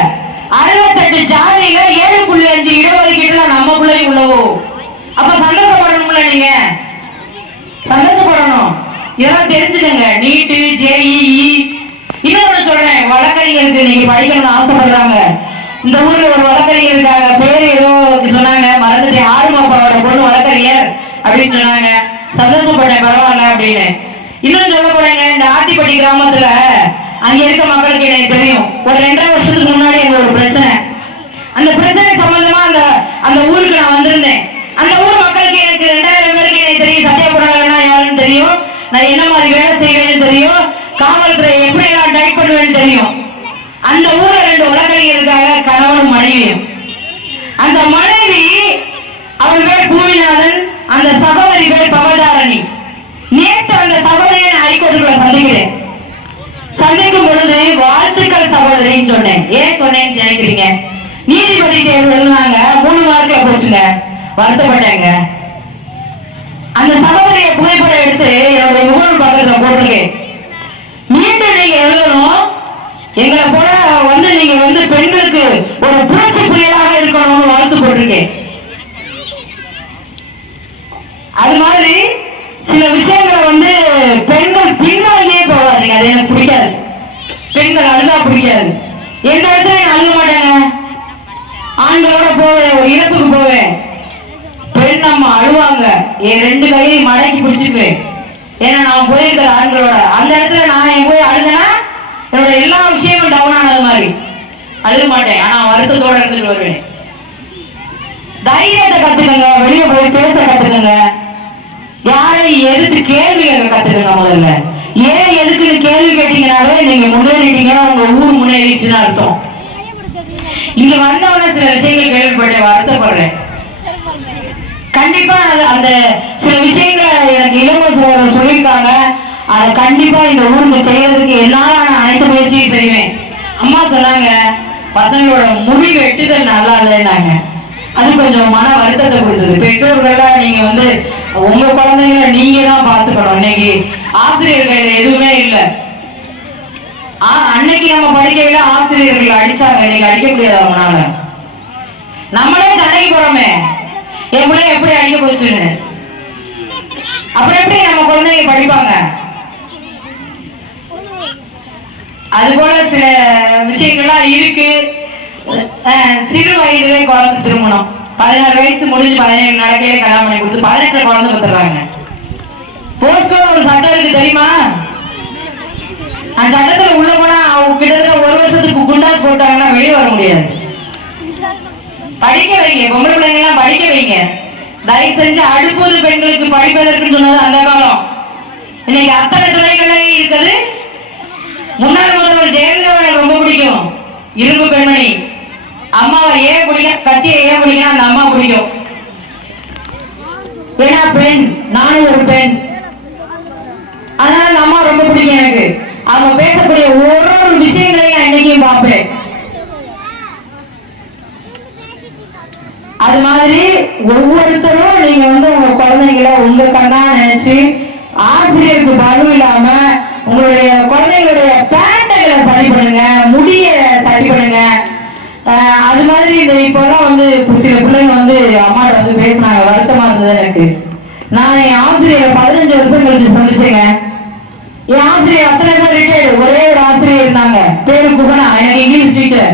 68 ஜாதியில 7.5 இடஒதுக்கீடுல நம்ம பிள்ளை உள்ளவோ. அப்ப சந்தோஷப்படணும்ல, நீங்க சந்தோஷப்படணும். இதெல்லாம் தெரிஞ்சுக்கங்க. நீட்டு, ஜேஇஇ. இன்னொன்னு சொல்றேன், வழக்கறிஞருக்கு நீங்க படிக்கணும்னு ஆசைப்படுறாங்க. இந்த ஊர்ல ஒரு வழக்கறிஞர் இருக்காங்க, பேரு ஏதோ சொன்னாங்க, மறந்துட்டு. ஆறுமாப்பாவோட பொண்ணு வழக்கறிஞர் அப்படின்னு சொன்னாங்க. சந்தோஷப்பட்டேன், பரவாயில்ல அப்படின்னு. இன்னும் சொல்ல போறேங்க, இந்த ஆத்திப்பட்டி கிராமத்துல அங்க இருக்க மக்களுக்கு எனக்கு தெரியும், ஒரு 2.5 வருஷத்துக்கு முன்னாடி அங்க ஒரு பிரச்சனை. அந்த பிரச்சனை சம்பந்தமா அந்த ஊருக்கு நான் வந்திருந்தேன். அந்த ஊர் மக்களுக்கு எனக்கு 2000 பேருக்கு எனக்கு தெரியும். சத்தியப்படாதவனா யாருன்னு தெரியும், நான் என்ன மாதிரி வேலை செய்வேன்னு தெரியும், காவல்துறை எப்படி நான் டைப் பண்ணுவேன்னு தெரியும். அந்த ஊர்ல 2 வழக்கறிஞருக்காக கணவனும் மனைவியும். அந்த மனைவி அவள் பேர் பூமிநாதன், அந்த சகோதரி பேர் பவதாரணி. நேற்று அந்த சகோதரியை நான் ஹைகோர்ட்டுக்குள்ள சந்திக்கிறேன். சந்திக்கும் பொழுது வாழ்த்துக்கள் சகோதரின்னு சொன்னேன். ஏன் சொன்னேன்னு நினைக்கிறீங்க? நீதிபதி தேர்வு எழுதினாங்க, 3 மார்க்ல போச்சுங்க. வருத்தப்பட்டேங்க. அந்த சகோதரிய புகைப்படம் எடுத்து என்னுடைய முகநூல் பக்கத்துல போட்டிருக்கேன். மீண்டும் நீங்க எழுதணும், எங்களை போல வந்து நீங்க வந்து பெண்களுக்கு ஒரு புரட்சி புயலாக இருக்கணும்னு வாழ்த்து போட்டிருக்கேன். அது மாதிரி சில விஷயங்களை வந்து பெண்கள் பின்வாங்கியே போகாதீங்க. அது எனக்கு பிடிக்காது. பெண்கள் அழுதா பிடிக்காது. எந்த இடத்துல அழுக மாட்டாங்க. ஆண்களோட போவேன், ஒரு இறப்புக்கு போவேன், பெண் அம்மா அழுவாங்க, என் 2 கையையும் மடக்கி பிடிச்சிருப்பேன். ஏன்னா நான் போயிருக்கிற ஆண்களோட அந்த இடத்துல நான் என் போய் அழுதுனா என்னோட எல்லா விஷயமும் டவுன் ஆனது மாதிரி அழுக மாட்டேன். ஆனா வருத்தத்தோட எடுத்துட்டு வருவேன். தைரியத்தை கத்துக்கங்க, வெளியே போய் பேச கத்துக்கங்க, யாரை எதிர்த்து கேள்வி கேட்க கத்துக்கங்க. முதல்ல ஏன் எதுக்குன்னு கேள்வி கேட்டீங்கன்னாவே நீங்க முன்னேறிட்டீங்க, உங்க ஊர் முன்னேறிச்சுன்னு அர்த்தம். இங்க வந்தவன சில விஷயங்கள் கேள்விப்பட்டேன், வருத்தப்படுறேன். கண்டிப்பா அந்த சில விஷயங்களை எனக்கு இளவரசர் சொல்லியிருக்காங்க. அதை கண்டிப்பா இந்த ஊருக்கு செய்யறதுக்கு என்னால அனைத்து முயற்சியும் செய்வேன். அம்மா சொன்னாங்க, பசங்களோட முடி வெட்டுதல் நல்லா இல்லைன்னாங்க. அது கொஞ்சம் மன வருத்தத்தை கொடுத்தது. பெற்றோர்கள்லாம் நீங்க வந்து உங்க குழந்தைங்களை நீங்க தான் பார்த்துக்கணும். இன்னைக்கு ஆசிரியர்கள் எதுவுமே இல்லை. அன்னைக்கு நம்ம படிக்கையில ஆசிரியர்கள் அடிச்சாங்க, இன்னைக்கு அடிக்க முடியாது அவங்களால. நம்மளே சண்டைக்கு போறோமே, என் பிள்ளை எப்படி அடிக்க போச்சுன்னு. அப்புறம் எப்படி நம்ம குழந்தைங்க படிப்பாங்க? அது போல சில விஷயங்கள்லாம் இருக்கு. சிறு வயதிலே குழந்தை திருமணம், 16 வயசு முடிஞ்சு 17 நடக்கையில கல்யாணம் பண்ணி கொடுத்து 18 குழந்தை கொடுத்துறாங்க. போஸ்கோ ஒரு சட்டம் இருக்கு தெரியுமா? அந்த சட்டத்துல உள்ள போனா அவங்க கிட்டத்தட்ட 1 வருஷத்துக்கு குண்டாஸ் போட்டாங்கன்னா வெளியே வர முடியாது. படிக்க வைங்க, பொம்பளை பிள்ளைங்க எல்லாம் படிக்க வைங்க. தயவு செஞ்சு அடுப்பது பெண்களுக்கு படிப்பதற்குன்னு சொன்னது அந்த காலம். இன்னைக்கு அத்தனை துறைகளே இருக்குது. முன்னாள் முதல்வர் ஜெயலலிதாவை ரொம்ப பிடிக்கும், இரும்பு பெண்மணி. அம்மாவை ஏன் பிடிக்கும், கட்சியை ஏன் பிடிக்கும், அந்த அம்மா பிடிக்கும். ஏன்னா பெண், நானும் ஒரு பெண், அதனால அந்த அம்மா ரொம்ப பிடிக்கும் எனக்கு. அவங்க பேசக்கூடிய ஒரு விஷயங்களையும் நான் இன்னைக்கும் பார்ப்பேன். அது மாதிரி ஒவ்வொருத்தரும் நீங்க வந்து உங்க குழந்தைங்களை உங்க கண்ணா நினைச்சு ஆசிரியருக்கு பலு இல்லாம உங்களுடைய குழந்தைகளுடைய பேண்டைகளை சரி பண்ணுங்க, முடிய சரி பண்ணுங்க. அது மாதிரி இந்த இப்பெல்லாம் வந்து சில பிள்ளைங்க வந்து அம்மாட்ட வந்து பேசினாங்க, வருத்தமா இருந்தது எனக்கு. நான் என் ஆசிரியரை 15 வருஷம் கழிச்சு சந்திச்சேங்க. என் ஆசிரியர் அத்தனை பேர் ரிட்டையர்டு. ஒரே ஒரு ஆசிரியர் இருந்தாங்க, பேரு குகனா, எனக்கு இங்கிலீஷ் டீச்சர்.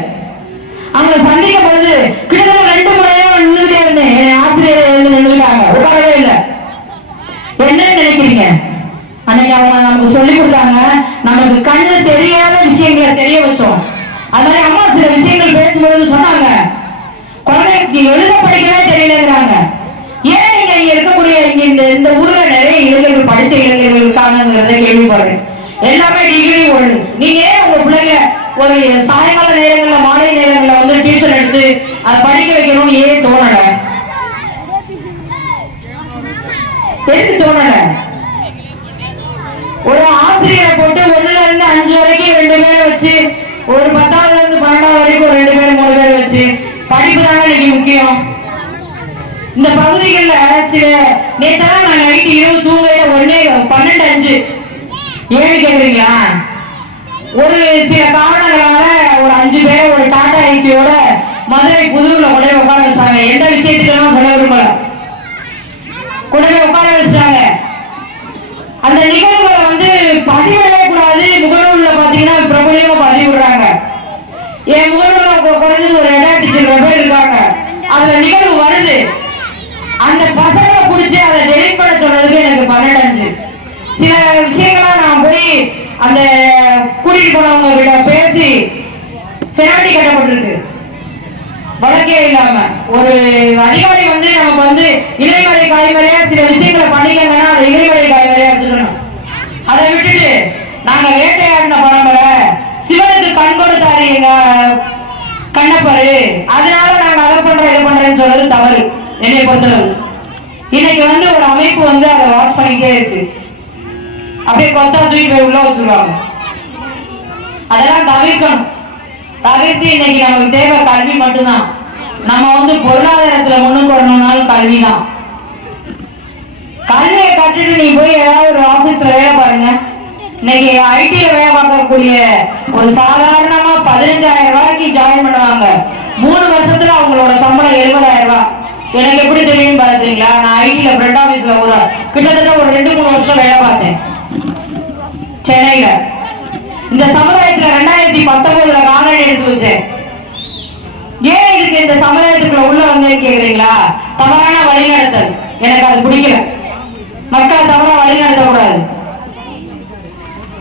அவங்க சந்திக்கும் பொழுது கிட்டத்தட்ட 2 மணி நேரம் நின்றுட்டே இருந்தேன். என் ஆசிரியர் எழுந்து நின்றுட்டாங்க, உட்காரவே இல்லை. என்னன்னு நினைக்கிறீங்க? அன்னைக்கு அவங்க நமக்கு சொல்லி கொடுத்தாங்க, நமக்கு கண்ணு தெரியாத விஷயங்களை தெரிய வச்சோம். அது மாதிரி அம்மா சில விஷயங்கள் பேசும்பொழுது சொன்னாங்க, குழந்தைக்கு எழுத படிக்கவே தெரியலங்கிறாங்க. ஏன் நீங்க இங்க இருக்கக்கூடிய இந்த ஊர்ல நிறைய இளைஞர்கள் படிச்ச இளைஞர்கள் இருக்காங்கிறத கேள்விப்படுறேன். எல்லாமே டிகிரி ஹோல்டர்ஸ். நீங்க உங்க பிள்ளைங்க ஒரு சாயங்கால நேரங்கள்ல மாலை நேரங்கள்ல வந்து டியூஷன் எடுத்து அதை படிக்க வைக்கணும்னு ஏன் தோணல? எதுக்கு தோணல? ஒரு ஆசிரியரை போட்டு 1ல இருந்து 5 வரைக்கும் 2 பேரை வச்சு, ஒரு 10ஆவதுல இருந்து 12ஆவது வரைக்கும் ஒரு 2 பேர் 3 பேர் வச்சு படிப்பு தானே இன்னைக்கு முக்கியம். இந்த பகுதிகளில் சில நேத்தான் நான் நைட்டு இரவு தூங்கையில 12:05 ஏன்னு கேக்குறீங்களா? ஒரு சில காரணங்களால ஒரு 5 பேரை ஒரு டாடா ஏசியோட மதுரை புதூர்ல கொண்டு போய் உட்கார வச்சாங்க. எந்த விஷயத்துக்கெல்லாம் சொல்ல விரும்பல, கொண்டு போய் உட்கார வச்சாங்க. அந்த நிகழ்வுகளை வந்து பதிவிடவே கூடாது. முகநூல்ல பாத்தீங்கன்னா பிரபலியமா பதிவிடுறாங்க. என் முகநூல்ல குறைஞ்சது ஒரு 2000 பேர் இருக்காங்க. அதுல நிகழ்வு வருது, அந்த பசங்களை பிடிச்சி அதை டெலிட் பண்ண சொல்றதுக்கு எனக்கு 12:05. சில விஷயங்களா நான் போய் அந்த கூட்டிட்டு போனவங்க கிட்ட பேசி பெனால்டி கட்டப்பட்டிருக்கு, வழக்கே இல்லாம. ஒரு அதிகாரி வந்து நமக்கு வந்து இளைமறை காய்மறையா சில விஷயங்களை பண்ணிக்கங்கன்னா அதை இளைமறை காய்மறையா வச்சுக்கணும். அதை விட்டுட்டு நாங்க வேட்டையாடின பரம்பரை, சிவனுக்கு கண் கொடுத்தாரு எங்க கண்ணப்பரு, அதனால நாங்க அதை பண்றோம் இதை பண்றேன்னு சொல்றது தவறு என்னை பொறுத்தளவு. இன்னைக்கு வந்து ஒரு அமைப்பு வந்து அதை வாட்ச் பண்ணிட்டே இருக்கு, அப்படியே கொத்தா தூக்கி போய் உள்ள வச்சிருவாங்க. அதெல்லாம் தவிர்க்கணும். தவிர்த்து இன்னைக்கு நமக்கு தேவை கல்வி மட்டும்தான். நம்ம வந்து பொருளாதாரத்துல முன்னுக்கு வரணும்னாலும் கல்வி தான். கல்வியை கற்றுட்டு நீ போய் ஏதாவது ஒரு ஆபீஸ்ல வேலை பாருங்க. இன்னைக்கு ஐடில வேலை பார்க்கக்கூடிய ஒரு சாதாரணமா 15,000 ரூபாய்க்கு ஜாயின் பண்ணுவாங்க. 3 வருஷத்துல அவங்களோட சம்பளம் 70,000 ரூபாய். எனக்கு எப்படி தெரியும் பாத்தீங்களா? நான் ஐடில ஃப்ரண்ட் ஆபீஸ்ல கிட்டத்தட்ட ஒரு 2-3 வருஷம் வேலை பார்த்தேன் சென்னையில. இந்த சமுதாயத்துல 2019 காலடி எடுத்து வச்சேன். ஏன் இதுக்கு இந்த சமுதாயத்துக்குள்ள உள்ள வந்து கேக்குறீங்களா? தவறான வழிநடத்தல் எனக்கு அது பிடிக்கல. மக்களை தவறா வழிநடத்த கூடாது.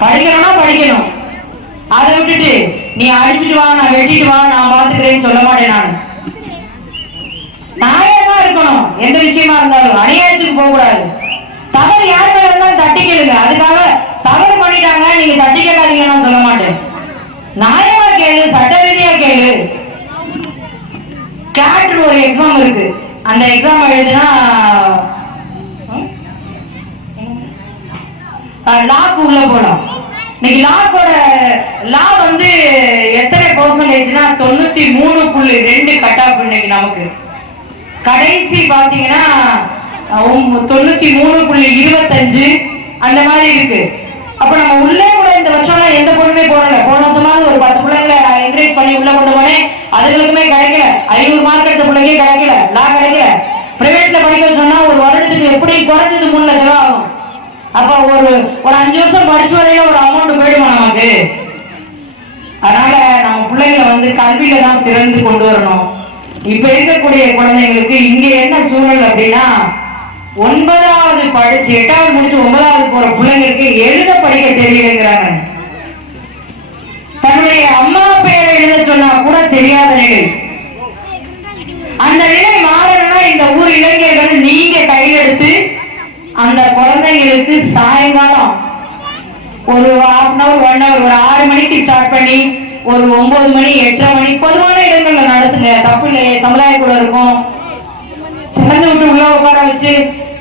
படிக்கணும்னா படிக்கணும். அதை விட்டுட்டு நீ அடிச்சுட்டு வா, நான் வெட்டிட்டு வா, நான் பாத்துக்கிறேன்னு சொல்ல மாட்டேன். நான் நியாயமா இருக்கணும். எந்த விஷயமா இருந்தாலும் அநியாயத்துக்கு போக கூடாது. தவறு யார் மேல இருந்தாலும் தட்டி கேளுங்க. அதுக்காக தவறு பண்ணிட்டாங்க நீங்க தட்டி கேட்காதீங்கன்னு நான் சொல்ல மாட்டேன். நியாயமா கேளு, சட்ட ரீதியா கேளு. கேட் ஒரு எக்ஸாம் இருக்கு, அந்த எக்ஸாம் எழுதுனா லாக்கு உள்ள போலாம். இன்னைக்கு லா வந்து எத்தனை பெர்சன்டேஜ்னா 93.2 கட் ஆஃப். இன்னைக்கு நமக்கு கடைசி பாத்தீங்கன்னா 93.25 அந்த மாதிரி இருக்கு. அப்ப நம்ம உள்ளே கூட இந்த வருஷம் எந்த பொண்ணுமே போடல. போன வருஷமாவது ஒரு 10 பிள்ளைங்களை என்கரேஜ் பண்ணி உள்ள கொண்டு போனேன், அதுகளுக்குமே கிடைக்கல. 500 மார்க் எடுத்த பிள்ளைங்க கிடைக்கல, லா கிடைக்கல. பிரைவேட்ல படிக்க சொன்னா ஒரு வருடத்துக்கு எப்படி குறைஞ்சது 3 லட்சம் ரூபாய் ஆகும். அப்ப ஒரு 5 வருஷம் படிச்சு வரையில ஒரு அமௌண்ட் போயிடுமா நமக்கு? அதனால நம்ம பிள்ளைங்களை வந்து கல்வியில தான் சிறந்து கொண்டு வரணும். இப்ப இருக்கக்கூடிய குழந்தைங்களுக்கு இங்க என்ன சூழல் அப்படின்னா, 9வது படிச்சு 8வது முடிச்சு 9வது போற பிள்ளைங்களுக்கு எழுத படிக்க தெரியலைங்கிறாங்க. தன்னுடைய அம்மா பெயரை எழுத சொன்னா கூட தெரியாத நிலை. அந்த நிலை மாறணும்னா இந்த ஊர் இளைஞர்கள் நீங்க கையில் எடுத்து அந்த குழந்தைங்களுக்கு சாயங்காலம் ஒரு 1/2 hour 1 hour ஒரு 6 மணிக்கு ஸ்டார்ட் பண்ணி ஒரு 9 மணி 8:30 மணி பொதுவான இடங்கள்ல நடத்துங்க, தப்பு இல்லையே. சமுதாய கூட இருக்கும், திறந்து விட்டு உள்ள உட்கார வச்சு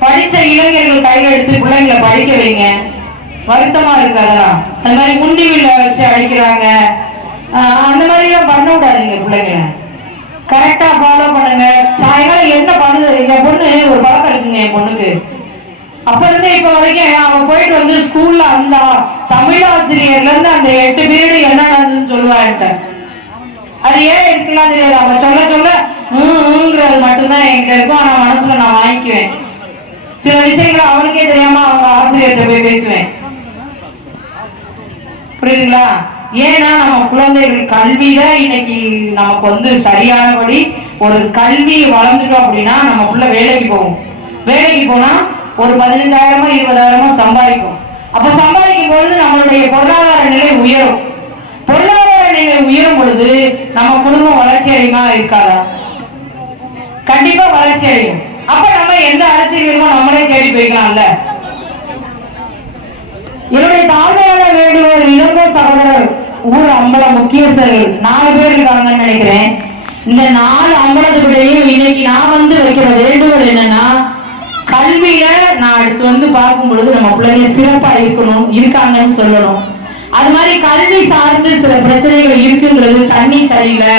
படிச்ச இளைஞர்கள் கையில் எடுத்து பிள்ளைங்களை படிக்க வைங்க. வருத்தமா இருக்கு அதெல்லாம். அது மாதிரி முண்டிவில்ல வச்சு அடிக்கிறாங்க, அந்த மாதிரி எல்லாம் பண்ண விடாதீங்க. பிள்ளைங்களை கரெக்டா ஃபாலோ பண்ணுங்க. சாயங்காலம் என்ன பண்ணுது என் பொண்ணு, ஒரு பழக்கம் இருக்குங்க என் பொண்ணுக்கு. அப்ப இருந்து இப்ப வரைக்கும் அவன் போயிட்டு வந்து ஸ்கூல்ல அந்த தமிழ் ஆசிரியர்ல இருந்து அந்த 8 பீரியடு என்ன நடந்ததுன்னு சொல்லுவான்ட்ட. அது ஏன் இருக்குலாம் தெரியாது. அவங்க சொல்ல சொல்லுங்கிறது மட்டும்தான் என்கிட்ட இருக்கும். ஆனா மனசுல நான் வாங்கிக்குவேன். சில விஷயங்களை அவனுக்கே தெரியாம அவங்க ஆசிரியர்கிட்ட போய் பேசுவேன். புரியுதுங்களா? ஏன்னா நம்ம குழந்தைகள் கல்விதான் இன்னைக்கு நமக்கு வந்து சரியானபடி ஒரு கல்வி வளர்ந்துட்டோம் அப்படின்னா நம்ம புள்ள வேலைக்கு போகும். வேலைக்கு போனா ஒரு 15,000 20,000 சம்பாதிக்கும். அப்ப சம்பாதிக்கும் பொழுது நம்மளுடைய பொருளாதார நிலை உயரும். பொருளாதார நிலை உயரும் பொழுது நம்ம குடும்பம் வளர்ச்சி அடையுமா இருக்காதா? கண்டிப்பா வளர்ச்சி அடையும். அப்ப நம்ம எந்த அரசியல் வேணுமோ நம்மளே தேடி போய்க்கலாம்ல. என்னுடைய தாழ்மையான வேண்டுகோள், இளங்கோ சகோதரர் ஊர் அம்பல முக்கியஸ்தர்கள் 4 பேர் இருக்காங்கன்னு நினைக்கிறேன். இந்த 4 அம்பலத்துக்கிட்டையும் இன்னைக்கு நான் வந்து வைக்கிற வேண்டுகோள் என்னன்னா, கல்வியில நான் அடுத்து வந்து பார்க்கும் பொழுது நம்ம பிள்ளைங்க சிறப்பா இருக்காங்கன்னு சொல்லணும். அது மாதிரி கல்வி சார்ந்து சில பிரச்சனைகள் இருக்குங்கிறது, தண்ணி சரியில்லை,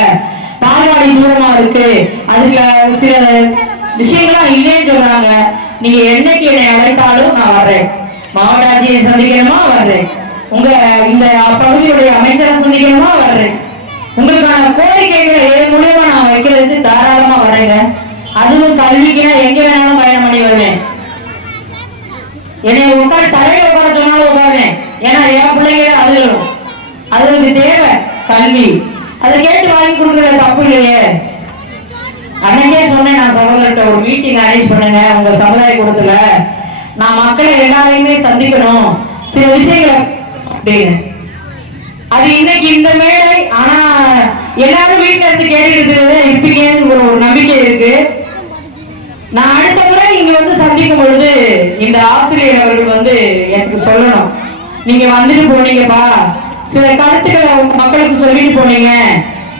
பால்வாடி தூரமா இருக்கு, அதுல சில விஷயங்கள்லாம் இல்லைன்னு சொல்றாங்க. நீங்க என்னைக்கு என்னை அழைத்தாலும் நான் வர்றேன். மாவட்ட ஆட்சியை சந்திக்கணுமா வர்றேன், உங்க இந்த பகுதியுடைய அமைச்சரை சந்திக்கணுமா வர்றேன். உங்களுக்கான கோரிக்கைகளை மூலியமா நான் வைக்கிறதுக்கு தாராளமா வர்றேங்க. அதுவும் கல்விக்கு நான் எங்க வேணாலும் பயணம் பண்ணி வருவேன். என்னை உட்கார தலையில உட்கார சொன்னாலும் உட்காருவேன். ஏன்னா என் பிள்ளைங்க அதுகளும் அதுக்கு தேவை கல்வி. அதை கேட்டு வாங்கி கொடுக்குற தப்பு இல்லையே. அன்னைக்கே சொன்னேன், நான் சகோதரர்கிட்ட ஒரு மீட்டிங் அரேஞ்ச் பண்ணுங்க உங்க சமுதாய கூடத்துல, நான் மக்களை எல்லாரையுமே சந்திக்கணும் சில விஷயங்களை அப்படின்னு. அது இன்னைக்கு இந்த மேடை, ஆனா எல்லாரும் வீட்டுல இருந்து கேட்டுட்டு இருப்பீங்கன்னு ஒரு நம்பிக்கை இருக்கு. நான் அடுத்த முறை இங்க வந்து சந்திக்கும் பொழுது இந்த ஆசிரியர் அவர்கள் வந்து எனக்கு சொல்லணும், நீங்க வந்துட்டு போனீங்கப்பா, சில கருத்துக்களை மக்களுக்கு சொல்லிட்டு போனீங்க,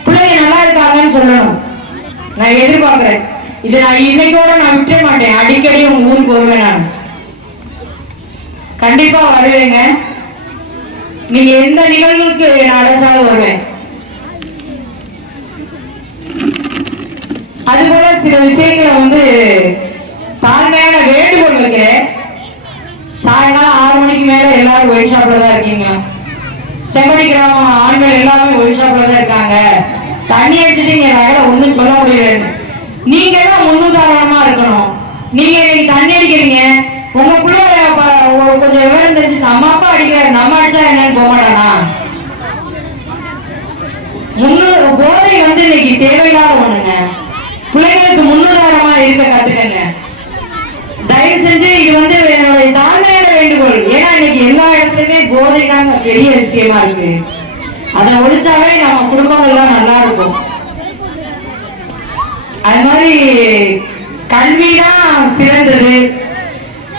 பிள்ளைங்க நல்லா இருக்காங்கன்னு சொல்லணும். நான் எதிர்பார்க்கிறேன். இது நான் இன்னைக்கோட நான் விட்டுற மாட்டேன். அடிக்கடி உங்க ஊருக்கு வருவேன். நான் கண்டிப்பா வருவேங்க. நீங்க எந்த நிகழ்வுக்கு நான் அழைச்சாலும் வருவேன். அதுபோல சில விஷயங்களை வந்து தாழ்மையான வேண்டுகோள் வைக்கிறேன். சாயங்காலம் 6 மணிக்கு மேல எல்லாரும் ஒயின் ஷாப்ல தான் இருக்கீங்களா? செம்படி கிராமம் ஆண்கள் எல்லாமே ஒயின் ஷாப்ல தான் இருக்காங்க. தண்ணி அடிச்சுட்டு இங்க ஒண்ணும் சொல்ல முடியல. நீங்க தான் முன்னுதாரணமா இருக்கணும். நீங்க இன்னைக்கு தண்ணி அடிக்கிறீங்க, உங்க பிள்ளை கொஞ்சம் விவரம் தெரிஞ்சு நம்ம அப்பா அடிக்கிறாரு, நம்ம அடிச்சா என்னன்னு போக மாட்டானா? போதை வந்து இன்னைக்கு தேவையில்லாத ஒண்ணுங்க. பிள்ளைங்களுக்கு முன்னுதாரணமா இருக்க கத்துக்கங்க. தயவு செஞ்சு இது வந்து என்னுடைய தாழ்மையான வேண்டுகோள். ஏன்னா இன்னைக்கு எல்லா இடத்துலயுமே போதை தாங்க பெரிய விஷயமா இருக்கு. அதை ஒழிச்சாவே நம்ம குடும்பங்கள்லாம் நல்லா இருக்கும். அது மாதிரி கல்விதான் சிறந்தது.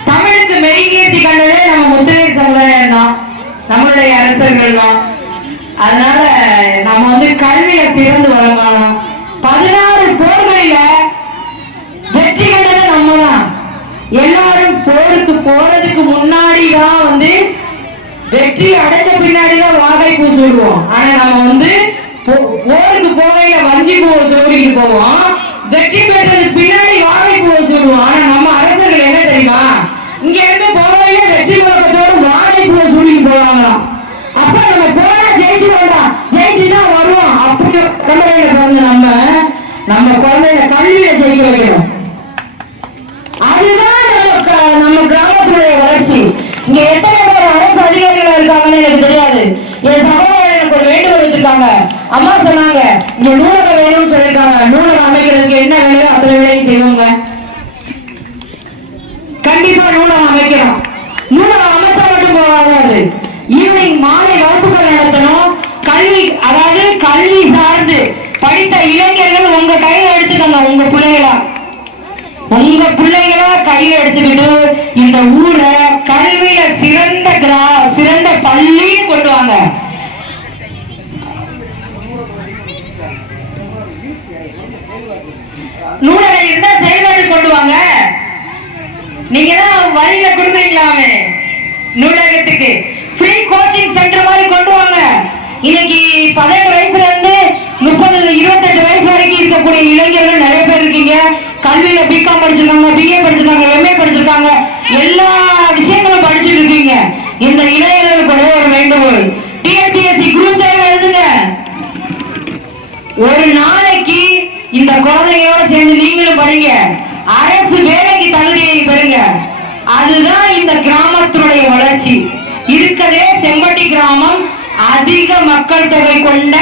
தமிழுக்கு மெய்கீர்த்தி கண்டதே நம்ம முத்திரை சமுதாயம் தான், நம்மளுடைய அரசர்கள் தான். அதனால நம்ம வந்து கல்வியில சிறந்து வழங்கணும். 16 போர்களில வெற்றி கண்டது நம்ம தான். எல்லாரும் போருக்கு போறதுக்கு முன்னாடிதான் வந்து வெற்றி அடைஞ்ச பின்னாடிதான் வாகை பூ சூடுவோம். ஆனா நம்ம வந்து போருக்கு போகையில வஞ்சி பூவை சூடிட்டு போவோம், வெற்றி பெற்றது பின்னாடி வாகை பூவை சூடுவோம். ஆனா நம்ம அரசர்கள் என்ன தெரியுமா, இங்க இருந்து போகையில வெற்றி முழக்கத்தோடு வாகை பூவை சூடிட்டு போவாங்களாம். அப்ப நம்ம போனா ஜெயிச்சு வேண்டாம், ஜெயிச்சுதான் வருவோம். அப்படி குழந்தைகளை பிறந்த நம்ம குழந்தைகளை கல்வியில ஜெயிக்க வைக்கணும். அதுதான் நம்ம கிராமத்துடைய வளர்ச்சி. இங்க எத்தனை பேர் அரசு அதிகாரிகள் இருக்காங்கன்னு எனக்கு தெரியாது. என் சகோதரர் எனக்கு ஒரு வேண்டுகோள் வச்சிருக்காங்க. அம்மா சொன்னாங்க, இங்க நூலகம் வேணும்னு சொல்லியிருக்காங்க. நூலகம் அமைக்கிறதுக்கு என்ன வேலையோ அத்தனை வேலையும் செய்வோங்க. கண்டிப்பா நூலகம் அமைக்கணும். நூலகம் அமைச்சா மட்டும் போகாது, ஈவினிங் மாலை வகுப்புகள் நடத்தணும். கல்வி, அதாவது கல்வி சார்ந்து படித்த இளைஞர்கள் உங்க கையில எடுத்துக்கங்க. உங்க பிள்ளைகளா கையில எடுத்துக்கிட்டு இந்த ஊரை கல்வியில சிறந்த பள்ளின்னு கொண்டு வாங்க. நூலகம் இருந்தா செயல்பாடு கொண்டு வாங்க. நீங்க தான் வரியில கொடுக்குறீங்களாமே நூலகத்துக்கு. ஃப்ரீ கோச்சிங் சென்டர் மாதிரி கொண்டு வாங்க. இன்னைக்கு 18 வயசுல இருந்து 30 28 வயசு வரைக்கும் இருக்கக்கூடிய இளைஞர்கள் நிறைய பேர் இருக்கீங்க. கல்வியில பிகாம் படிச்சிருக்காங்க, பிஏ படிச்சிருக்காங்க, எம்ஏ படிச்சிருக்காங்க, எல்லா விஷயங்களும் படிச்சுட்டு இருக்கீங்க. இந்த இளைஞர்களுக்கு ஒரு வேண்டுகோள், டிஎன்பிஎஸ்சி குரூப் தேர்வு எழுதுங்க. ஒரு நாளைக்கு இந்த குழந்தைகளோட சேர்ந்து நீங்களும் படிங்க. அரசு வேலைக்கு தகுதியை பெறுங்க. அதுதான் இந்த கிராமத்தினுடைய வளர்ச்சி. இருக்கதே செம்பட்டி கிராமம் அதிக மக்கள் தொகை கொண்ட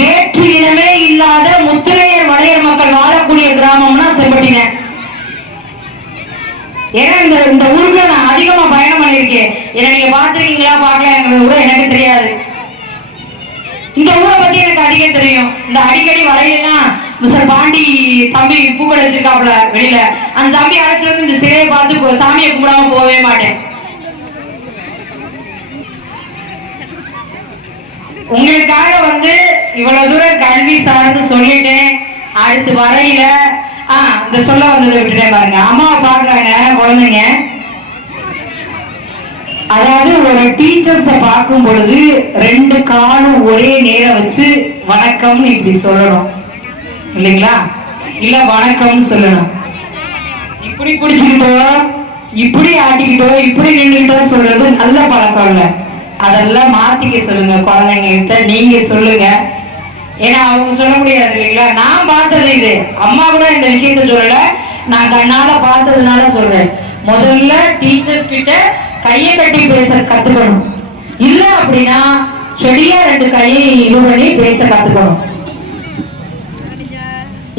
வேற்று இனமே இல்லாத முத்திரையர் வளையர் மக்கள் வாழக்கூடிய கிராமம்னா செம்பட்டிங்க. ஏன்னா இந்த ஊருக்கு நான் அதிகமா பயணம் பண்ணியிருக்கேன். ஏன்னா நீங்க பார்த்திருக்கீங்களா பார்க்கலாங்கிறது கூட எனக்கு தெரியாது. இந்த ஊரை பத்தி எனக்கு அதிகம் தெரியும். இந்த அடிக்கடி வரையிலாம் மிஸ்டர் பாண்டி தம்பி பூக்கள் வச்சிருக்காப்புல வெளியில, அந்த தம்பி அழைச்சிட்டு வந்து இந்த சிலையை பார்த்து சாமியை கும்பிடாம போகவே மாட்டேன். உங்களுக்காக வந்து இவ்வளவு தூரம் கல்வி சார்ந்து சொல்லிட்டேன். அடுத்து வரையில இந்த சொல்ல வந்ததை விட்டுட்டேன் பாருங்க. அம்மாவை பாக்குறாங்க குழந்தைங்க. அதாவது ஒரு டீச்சர்ஸ பார்க்கும் பொழுது 2 காலும் ஒரே நேரம் வச்சு வணக்கம்னு இப்படி சொல்லணும் இல்லைங்களா? இல்ல வணக்கம்னு சொல்லணும். இப்படி பிடிச்சுக்கிட்டோ இப்படி ஆட்டிக்கிட்டோ இப்படி நின்றுக்கிட்டோ சொல்றது நல்ல பழக்கம் இல்ல. அதெல்லாம் மாத்திக்க சொல்லுங்க குழந்தைங்க கிட்ட. நீங்க சொல்லுங்க. ஏன்னா அவங்க சொல்ல முடியாது இல்லைங்களா? நான் பார்த்தது இது. அம்மா கூட இந்த விஷயத்த சொல்லல, நான் கண்ணால பார்த்ததுனால சொல்றேன். முதல்ல டீச்சர்ஸ் கிட்ட கையை கட்டி பேச கத்துக்கணும். இல்ல அப்படின்னா செடியா 2 கையை இது பண்ணி பேச கத்துக்கணும்.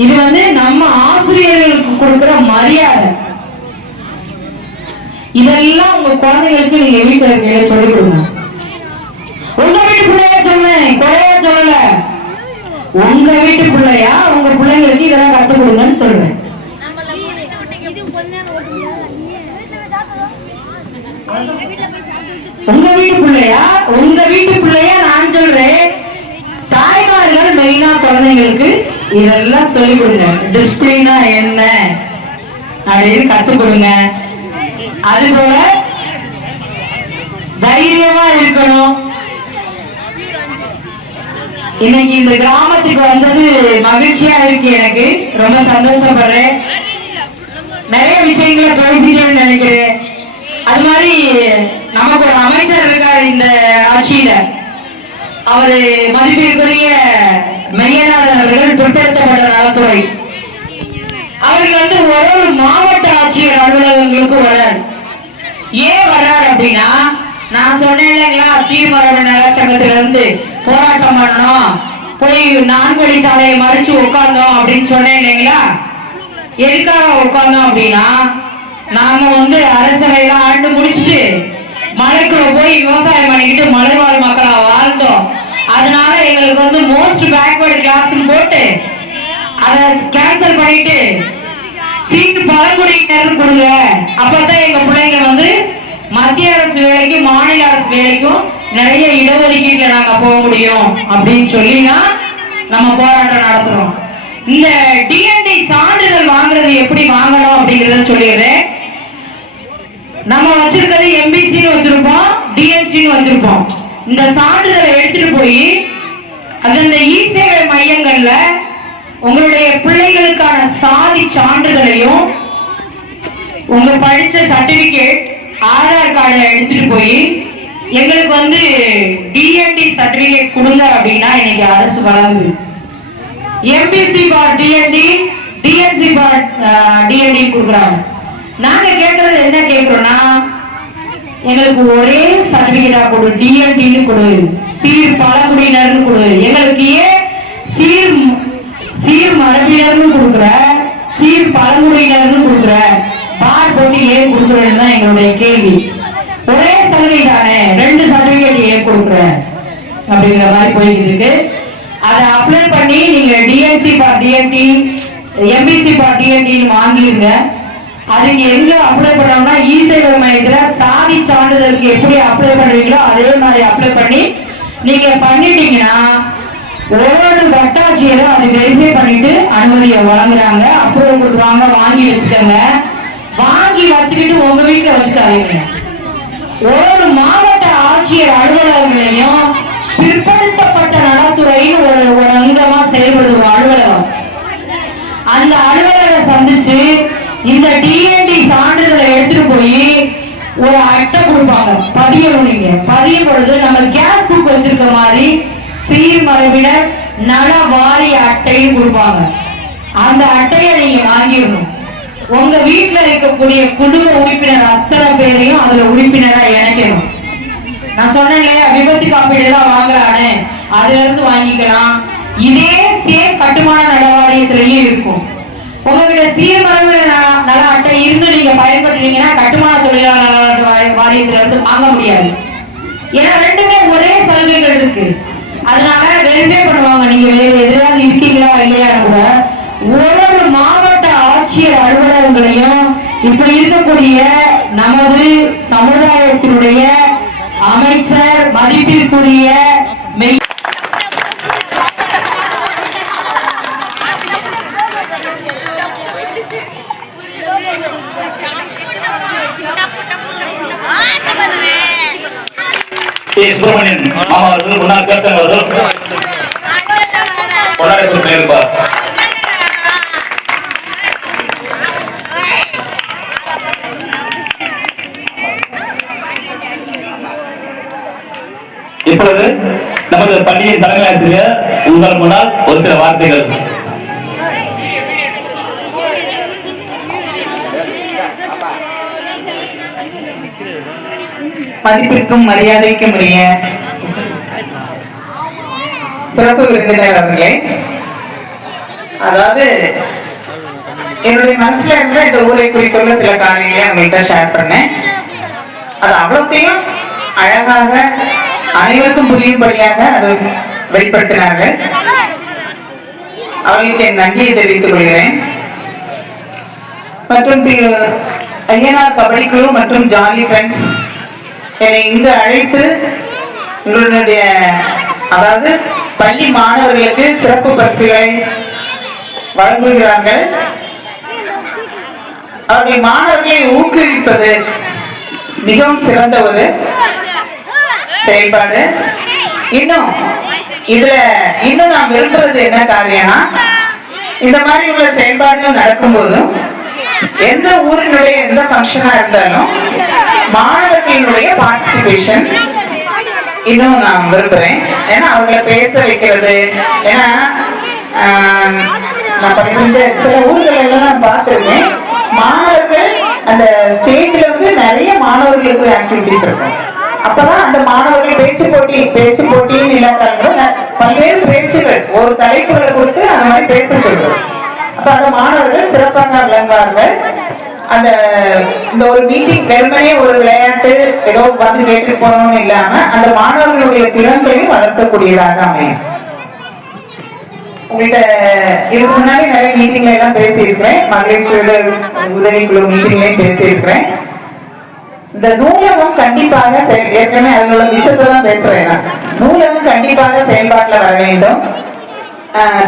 இது வந்து நம்ம ஆசிரியர்களுக்கு கொடுக்கிற மரியாதை. இதெல்லாம் உங்க குழந்தைகளுக்கு நீங்க வீட்டுல இருக்கையில சொல்லிக் கொடுங்க. உங்க வீட்டு பிள்ளையா சொன்னேன், குறையா சொல்லல. உங்க வீட்டு பிள்ளையா உங்க பிள்ளைங்களுக்கு இதெல்லாம் கத்துக் கொடுங்கன்னு சொல்றேன். உங்க வீட்டு பிள்ளையா நான் சொல்றேன். தாய்மார்கள் மெயினா குழந்தைங்களுக்கு இதெல்லாம் சொல்லிக் கொடுங்க. டிசிப்ளினா என்ன அப்படின்னு கத்துக் கொடுங்க. அதுபோல தைரியமா இருக்கணும். இன்னைக்கு இந்த கிராமத்துக்கு வந்தது மகிழ்ச்சியா இருக்கு. எனக்கு ரொம்ப சந்தோஷப்படுறேன். நிறைய விஷயங்களை பேசிட்டேன்னு நினைக்கிறேன். அது மாதிரி நமக்கு ஒரு அமைச்சர் இருக்காரு இந்த ஆட்சியில. அவரு மதிப்பிற்குரிய மையநாதன் அவர்கள் பிற்படுத்தப்பட்ட நலத்துறை. அவர்கள் வந்து ஒரு மாவட்ட ஆட்சியர் அலுவலகங்களுக்கு வர்றாரு. ஏன் வர்றாரு அப்படின்னா, நான் சொன்னேன் இல்லைங்களா, சீர்மரபு நலச்சங்கத்துல இருந்து போராட்டம் பண்ணணும், போய் 4 வழிச்சாலையை மறிச்சு உட்கார்ந்தோம் அப்படின்னு சொன்னேன் இல்லைங்களா? எதுக்காக உட்கார்ந்தோம் அப்படின்னா, நாம வந்து அரசவையெல்லாம் ஆண்டு முடிச்சுட்டு மலைக்குள்ள போய் விவசாயம் பண்ணிக்கிட்டு மலைவாழ் மக்களா வாழ்ந்தோம். அதனால எங்களுக்கு வந்து மோஸ்ட் பேக்வர்ட் கிளாஸ் போட்டு அதை கேன்சல் பண்ணிட்டு சீட்டு பழங்குடியினர் கொடுங்க. அப்பதான் எங்க பிள்ளைங்க வந்து மத்திய அரசு வேலைக்கு மாநில அரசு வேலைக்கும் நிறைய இடஒதுக்கீட்டுல நாங்க போக முடியும் அப்படின்னு சொல்லிதான் நம்ம போராட்டம் நடத்துறோம். இந்த டிஎன்டி சான்றிதழ் வாங்குறது எப்படி வாங்கணும் அப்படிங்கறத சொல்லிடுறேன். நம்ம வச்சிருக்கிறது எம்பிசின்னு வச்சிருப்போம், டிஎன்சின்னு வச்சிருப்போம். இந்த சான்றிதழை எடுத்துட்டு போய் அந்த இ-சேவை மையங்கள்ல உங்களுடைய பிள்ளைகளுக்கான சாதி சான்றிதழையும் உங்க படிச்ச சர்டிபிகேட் ஆதார் கார்டை எடுத்துட்டு போய் எங்களுக்கு வந்து டிஎன்டி சர்டிபிகேட் கொடுங்க அப்படின்னா இன்னைக்கு அரசு வழங்குது. எம்பிசி பார் டிஎன்டி, டிஎன்சி பார் டிஎன்டி கொடுக்குறாங்க. நாங்க கேட்கறது என்ன கேட்கிறோம்னா, எங்களுக்கு ஒரே சர்டிபிகேட்டா கொடு, டிஎன்டின்னு கொடு, சீர் பழங்குடியினர்னு கொடு. எங்களுக்கு ஏன் சீர் மரபினர்னு கொடுக்குற, சீர் பழங்குடியினர்னு கொடுக்குற, பார் போட்டு ஏன் கொடுக்குறேன்னு தான் எங்களுடைய கேள்வி. ஒரே சலுகை தானே, 2 சர்டிபிகேட் ஏன் கொடுக்குற அப்படிங்கிற மாதிரி போய்கிட்டு இருக்கு. அதை அப்ளை பண்ணி நீங்க டிஎன்சி பார் டிஎன்டி, எம்பிசி பார் டிஎன்டி வாங்கிருங்க. அதுக்கு எங்க அப்ளை பண்ணோம்னா, இ-சேவை மையத்துல சாதி சான்றிதழுக்கு எப்படி அப்ளை பண்ணுவீங்களோ அதே மாதிரி அப்ளை பண்ணி நீங்க பண்ணிட்டீங்கன்னா ஒவ்வொரு வட்டாட்சியரும் அதை வெரிஃபை பண்ணிட்டு அனுமதியை வழங்குறாங்க, அப்ரூவல் கொடுக்குறாங்க. வாங்கி வச்சுக்கோங்க. வாங்கி வச்சுக்கிட்டு உங்க வீட்டுல வச்சுக்காதீங்க. ஒவ்வொரு மாவட்ட ஆட்சியர் அலுவலகங்களையும் பிற்படுத்தப்பட்ட நலத்துறைன்னு ஒரு அங்கமா செயல்படுது ஒரு அலுவலகம். அந்த அலுவலரை சந்திச்சு இந்த டிஎன்டி சான்றிதழை எடுத்துட்டு போய் ஒரு அட்டை கொடுப்பாங்க, பதியணும். நீங்க பதியும் பொழுது நம்ம கேஸ் புக் வச்சிருக்க மாதிரி சீர்மரபினர் நல வாரிய அட்டையும் கொடுப்பாங்க. அந்த அட்டையை நீங்க வாங்கிடணும். உங்க வீட்டுல இருக்கக்கூடிய குடும்ப உறுப்பினர் அத்தனை பேரையும் அதுல உறுப்பினரா இணைக்கணும். நான் சொன்னேன் இல்லையா, விபத்து காப்பீடு எல்லாம் வாங்கலான்னு, அதுல இருந்து வாங்கிக்கலாம். இதே சேம் கட்டுமான நல வாரியத்திலையும் இருக்கும். உங்ககிட்ட சீர்மரபு நல அட்டை இருந்து நீங்க பயன்படுறீங்கன்னா கட்டுமான தொழிலாளர் வாரியத்துல இருந்து வாங்க முடியாது. ஏன்னா ரெண்டுமே ஒரே சலுகைகள் இருக்கு. அதனால வெரிஃபை பண்ணுவாங்க, நீங்க வேறு எதிராவது இருக்கீங்களா இல்லையான்னு கூட. ஒவ்வொரு மாவட்ட ஆட்சியர் அலுவலகங்களையும் இப்படி இருக்கக்கூடிய நமது சமுதாயத்தினுடைய அமைச்சர் மதிப்பிற்குரிய மெய் சுப்பிரமணியன் மாமா அவர்கள் முன்னாள் கேப்டன் அவர்கள் கொண்டாடப்பட்டிருப்பார். இப்பொழுது நமது பள்ளியின் தலைமை ஆசிரியர் உங்கள் முன்னால் ஒரு சில வார்த்தைகள். மதிப்பிற்கும் மரியாதைக்கும் உரிய சிறப்பு விருந்தினர் அவர்களே, அதாவது என்னுடைய மனசுல இருந்த இந்த ஊரை குறித்துள்ள சில காரியங்களை உங்கள்கிட்ட ஷேர் பண்ணேன். அது அவ்வளோத்தையும் அழகாக அனைவருக்கும் புரியும்படியாக அதை வெளிப்படுத்தினார்கள். அவர்களுக்கு என் நன்றியை தெரிவித்துக் கொள்கிறேன். மற்றும் திரு ஐயனார் கபடி குழு மற்றும் ஜாலி ஃப்ரெண்ட்ஸ் என்னை இங்கு அழைத்து உங்களுடைய அதாவது பள்ளி மாணவர்களுக்கு சிறப்பு பரிசுகளை வழங்குகிறார்கள். அவர்கள் மாணவர்களை ஊக்குவிப்பது மிகவும் சிறந்த ஒரு செயல்பாடு. இன்னும் நான் விரும்புறது என்ன காரியம்னா, இந்த மாதிரி உள்ள செயல்பாடுகள் நடக்கும் போதும் எந்த ஊரினுடைய எந்த ஃபங்க்ஷனா இருந்தாலும் மாணவர்களுடைய பார்ட்டிசிபேஷன் இன்னும் நான் விரும்புறேன். ஏன்னா அவர்களை பேச வைக்கிறது. ஏன்னா நான் படிக்கிற சில ஊர்கள் எல்லாம் நான் பார்த்திருக்கேன், மாணவர்கள் அந்த ஸ்டேஜ்ல வந்து நிறைய மாணவர்களுக்கு ஆக்டிவிட்டிஸ் இருக்கும். அப்பதான் அந்த மாணவர்கள் பேச்சு போட்டின்னு இல்லாட்டாலும் பல்வேறு பேச்சுகள் ஒரு தலைப்புகளை கொடுத்து அந்த மாதிரி பேச சொல்றோம். அப்ப அந்த மாணவர்கள் சிறப்பாக விளங்குவார்கள். இந்த ஒரு மீட்டிங் வெறுமனே ஒரு விளையாட்டு ஏதோ வந்து கேட்டு போனோம்னு இல்லாம அந்த மாணவர்களுடைய திறன்களையும் வளர்க்கக்கூடியதாக அமையும். உங்கள்கிட்ட இதுக்கு முன்னாடி நிறைய மீட்டிங்ல எல்லாம் பேசியிருக்கிறேன், மகளிர் உதவிக்குழு மீட்டிங்லயும் பேசியிருக்கிறேன். இந்த நூலகம் கண்டிப்பாக ஏற்கனவே அதில் உள்ள விஷயத்தை தான் பேசுறேன். நூலகம் கண்டிப்பாக செயல்பாட்டில் வர வேண்டும்.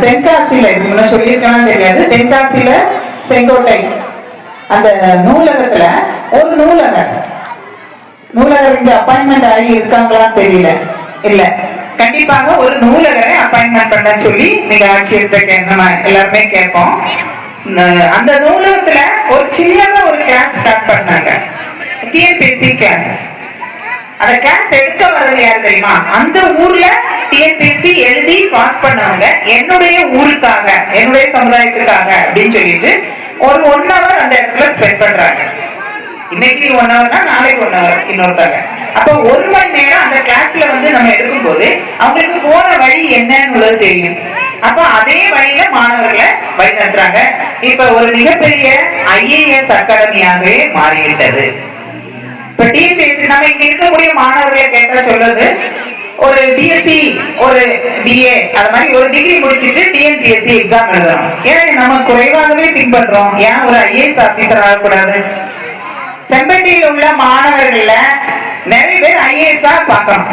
தென்காசியில இது முன்ன சொல்லியிருக்கேன்னு தெரியாது, தென்காசியில செங்கோட்டை அந்த நூலகத்துல ஒரு நூலகர் இங்க அப்பாயின்மெண்ட் ஆகி இருக்காங்களான்னு தெரியல. இல்ல, கண்டிப்பாக ஒரு நூலகரை அப்பாயின்மெண்ட் பண்ண சொல்லி நீங்க ஆட்சியர்கிட்ட நம்ம எல்லாருமே கேட்போம். அந்த நூலகத்துல ஒரு சின்னதா ஒரு கிளாஸ் ஸ்டார்ட் பண்ணாங்க, டிஎன்பிஎஸ்சி கிளாஸ். அந்த கிளாஸ் எடுக்க வர்றது யாரு தெரியுமா? அந்த ஊர்ல டிஎன்பிஎஸ்சி எழுதி பாஸ் பண்ணவங்க, என்னுடைய ஊருக்காக என்னுடைய சமுதாயத்துக்காக அப்படின்னு சொல்லிட்டு ஒரு 1 hour அந்த இடத்துல ஸ்பெண்ட் பண்றாங்க. இன்னைக்கு 1 hour தான், நாளைக்கு 1 hour இன்னொருத்தாங்க. அப்ப 1 மணி நேரம் அந்த கிளாஸ்ல வந்து நம்ம எடுக்கும் போது அவங்களுக்கு போற வழி என்னன்னு தெரியும். அப்ப அதே வழியில மாணவர்களை வழி நடத்துறாங்க. இப்ப ஒரு மிகப்பெரிய ஐஏஎஸ் அகாடமியாகவே மாறிவிட்டது. இப்ப டிஎன்பிஎஸ்சி நம்ம இங்க இருக்கக்கூடிய மாணவர்களை கேட்ட சொல்றது, ஒரு பிஎஸ்சி ஒரு பிஏ அது மாதிரி ஒரு டிகிரி முடிச்சிட்டு டிஎன்பிஎஸ்சி எக்ஸாம் எழுதணும். ஏன் நம்ம குறைவாகவே திங்க் பண்றோம், ஏன் ஒரு ஐஏஎஸ் ஆபீசர் ஆகக்கூடாது? செம்பட்டியில் உள்ள மாணவர்கள்ல நிறைய பேர் ஐஏஎஸ் பார்க்கணும்,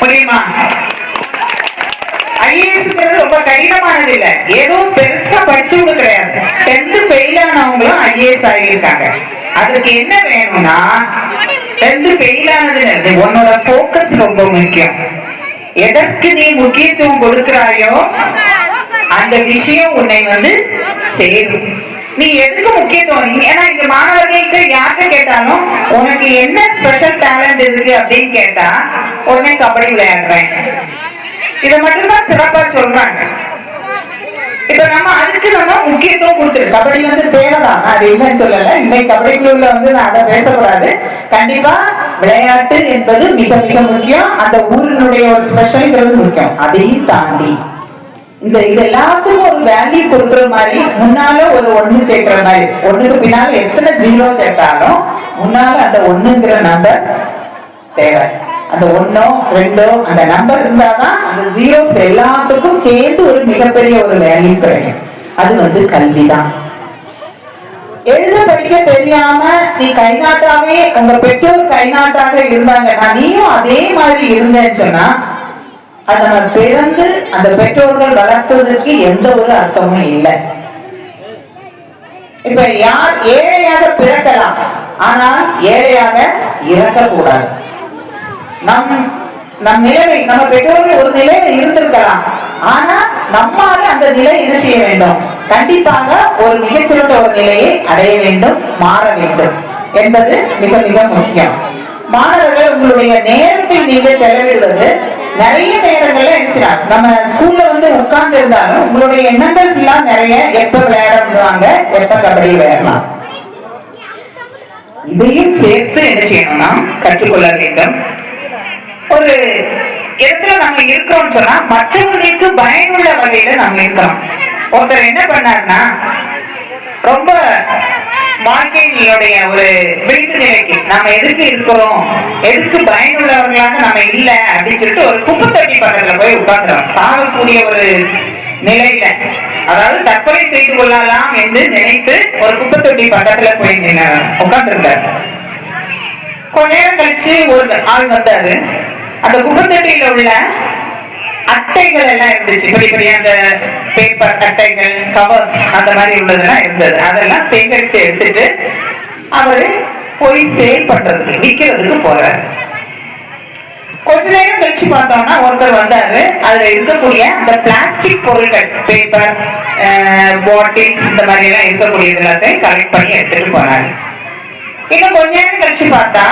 புரியுமா? ஐஏஎஸ்ங்கிறது ரொம்ப கடினமானது இல்ல, ஏதோ பெருசா படிச்சவங்க கிடையாது. 10th ஃபெயில் ஆனவங்களும் ஐஏஎஸ் ஆகியிருக்காங்க. அதுக்கு என்ன வேணும்னா, 10th ஃபெயில் ஆனது உன்னோட போக்கஸ் ரொம்ப முக்கியம். எதற்கு நீ முக்கியத்துவம் கொடுக்கிறாயோ அந்த விஷயம் உன்னை வந்து சேரும். நீ எதுக்கு முக்கியத்துவம், ஏன்னா இந்த மாணவர்களுக்கு யார்கிட்ட கேட்டாலும் உனக்கு என்ன ஸ்பெஷல் டேலண்ட் இருக்கு அப்படின்னு கேட்டா உடனே கபடி விளையாடுறேன், இதை மட்டும்தான் சிறப்பா சொல்றாங்க. இப்ப நம்ம அதுக்கு நம்ம முக்கியத்துவம் கொடுத்துரு. கபடி வந்து தேவைதான், அது இல்லைன்னு சொல்லல. இன்னைக்கு கபடி குழுல வந்து நான் அதை பேசக்கூடாது. கண்டிப்பா விளையாட்டு என்பது மிக மிக முக்கியம். அந்த ஊரினுடைய ஒரு ஸ்பெஷல்ங்கிறது முக்கியம். அதையும் தாண்டி இது எல்லாத்துக்கும் ஒரு வேல்யூ கொடுக்குற மாதிரி முன்னால ஒரு ஒண்ணு சேர்க்கிற மாதிரி, ஒண்ணுக்கு பின்னால எத்தனை ஜீரோ சேர்த்தாலும் முன்னால அந்த ஒண்ணுங்கிற நம்பர் தேவை. அந்த ஒன்னோ ரெண்டோ அந்த நம்பர் இருந்தாதான் அந்த ஜீரோஸ் எல்லாத்துக்கும் சேர்ந்து ஒரு மிகப்பெரிய ஒரு வேல்யூ கிடைக்கும். அது கல்விதான். எழுத படிக்க தெரியாம நீ கைநாட்டாவே உங்க பெற்றோர் கைநாட்டாக இருந்தாங்கன்னா நீயும் அதே மாதிரி இருந்தேன்னு சொன்னா அது நம்ம பிறந்து அந்த பெற்றோர்கள் வளர்த்ததுக்கு எந்த ஒரு அர்த்தமும் இல்லை. இப்ப யார் ஏழையாக பிறக்கலாம், ஆனால் ஏழையாக இறக்க கூடாது. நம் நிலைமை நம்ம பெற்றோர்கள் ஒரு நிலையில இருந்திருக்கலாம், ஆனா நம்மால அந்த நிலை என்ன செய்ய வேண்டும், கண்டிப்பாக ஒரு மிகச்சிறந்த ஒரு நிலையை அடைய வேண்டும், மாற வேண்டும் என்பது மிக மிக முக்கியம். மாணவர்கள் உங்களுடைய நேரத்தை நீங்க செலவிடுவது நிறைய நேரங்கள்ல என்ன நம்ம ஸ்கூல்ல உட்கார்ந்து இருந்தாலும் உங்களுடைய எண்ணங்கள் ஃபுல்லா நிறைய எப்ப விளையாட விடுவாங்க, எப்ப கபடி விளையாடலாம், இதையும் சேர்த்து என்ன செய்யணும்னா கற்றுக்கொள்ள வேண்டும். ஒரு இடத்துல நம்ம இருக்கிறோம் சொன்னா மற்றவர்களுக்கு பயனுள்ள வகையில நம்ம இருக்கணும். ஒருத்தர் என்ன பண்ணாருன்னா ரொம்ப வாழ்க்கையினுடைய ஒரு விழிப்பு நிலைக்கு நாம எதுக்கு இருக்கிறோம், எதுக்கு பயனுள்ளவர்களாக நம்ம இல்ல அப்படின்னு சொல்லிட்டு ஒரு குப்பை தொட்டி பக்கத்துல போய் உட்கார்ந்துறோம். சாகக்கூடிய ஒரு நிலையில, அதாவது தற்கொலை செய்து கொள்ளலாம் என்று நினைத்து ஒரு குப்பை தொட்டி பக்கத்துல போய் உட்கார்ந்துருக்காரு. கொஞ்ச நேரம் கழிச்சு ஒரு ஆள் வந்தாரு. அந்த குப்பத்தொட்டியில உள்ள அட்டைகள் எல்லாம் இருந்துச்சு, இப்படி இப்படி அந்த பேப்பர் அட்டைகள், கவர்ஸ் அந்த மாதிரி உள்ளதெல்லாம் இருந்தது. அதெல்லாம் சேகரித்து எடுத்துட்டு அவரு போய் சேல் பண்றதுக்கு விற்கிறதுக்கு போறாரு. கொஞ்ச நேரம் கழிச்சு பார்த்தோம்னா ஒருத்தர் வந்தாரு. அதுல இருக்கக்கூடிய அந்த பிளாஸ்டிக் பொருட்கள், பேப்பர், பாட்டில்ஸ் இந்த மாதிரி எல்லாம் இருக்கக்கூடிய எல்லாத்தையும் கலெக்ட் பண்ணி எடுத்துட்டு போனாரு. இன்னும் கொஞ்ச நேரம் கழிச்சு பார்த்தா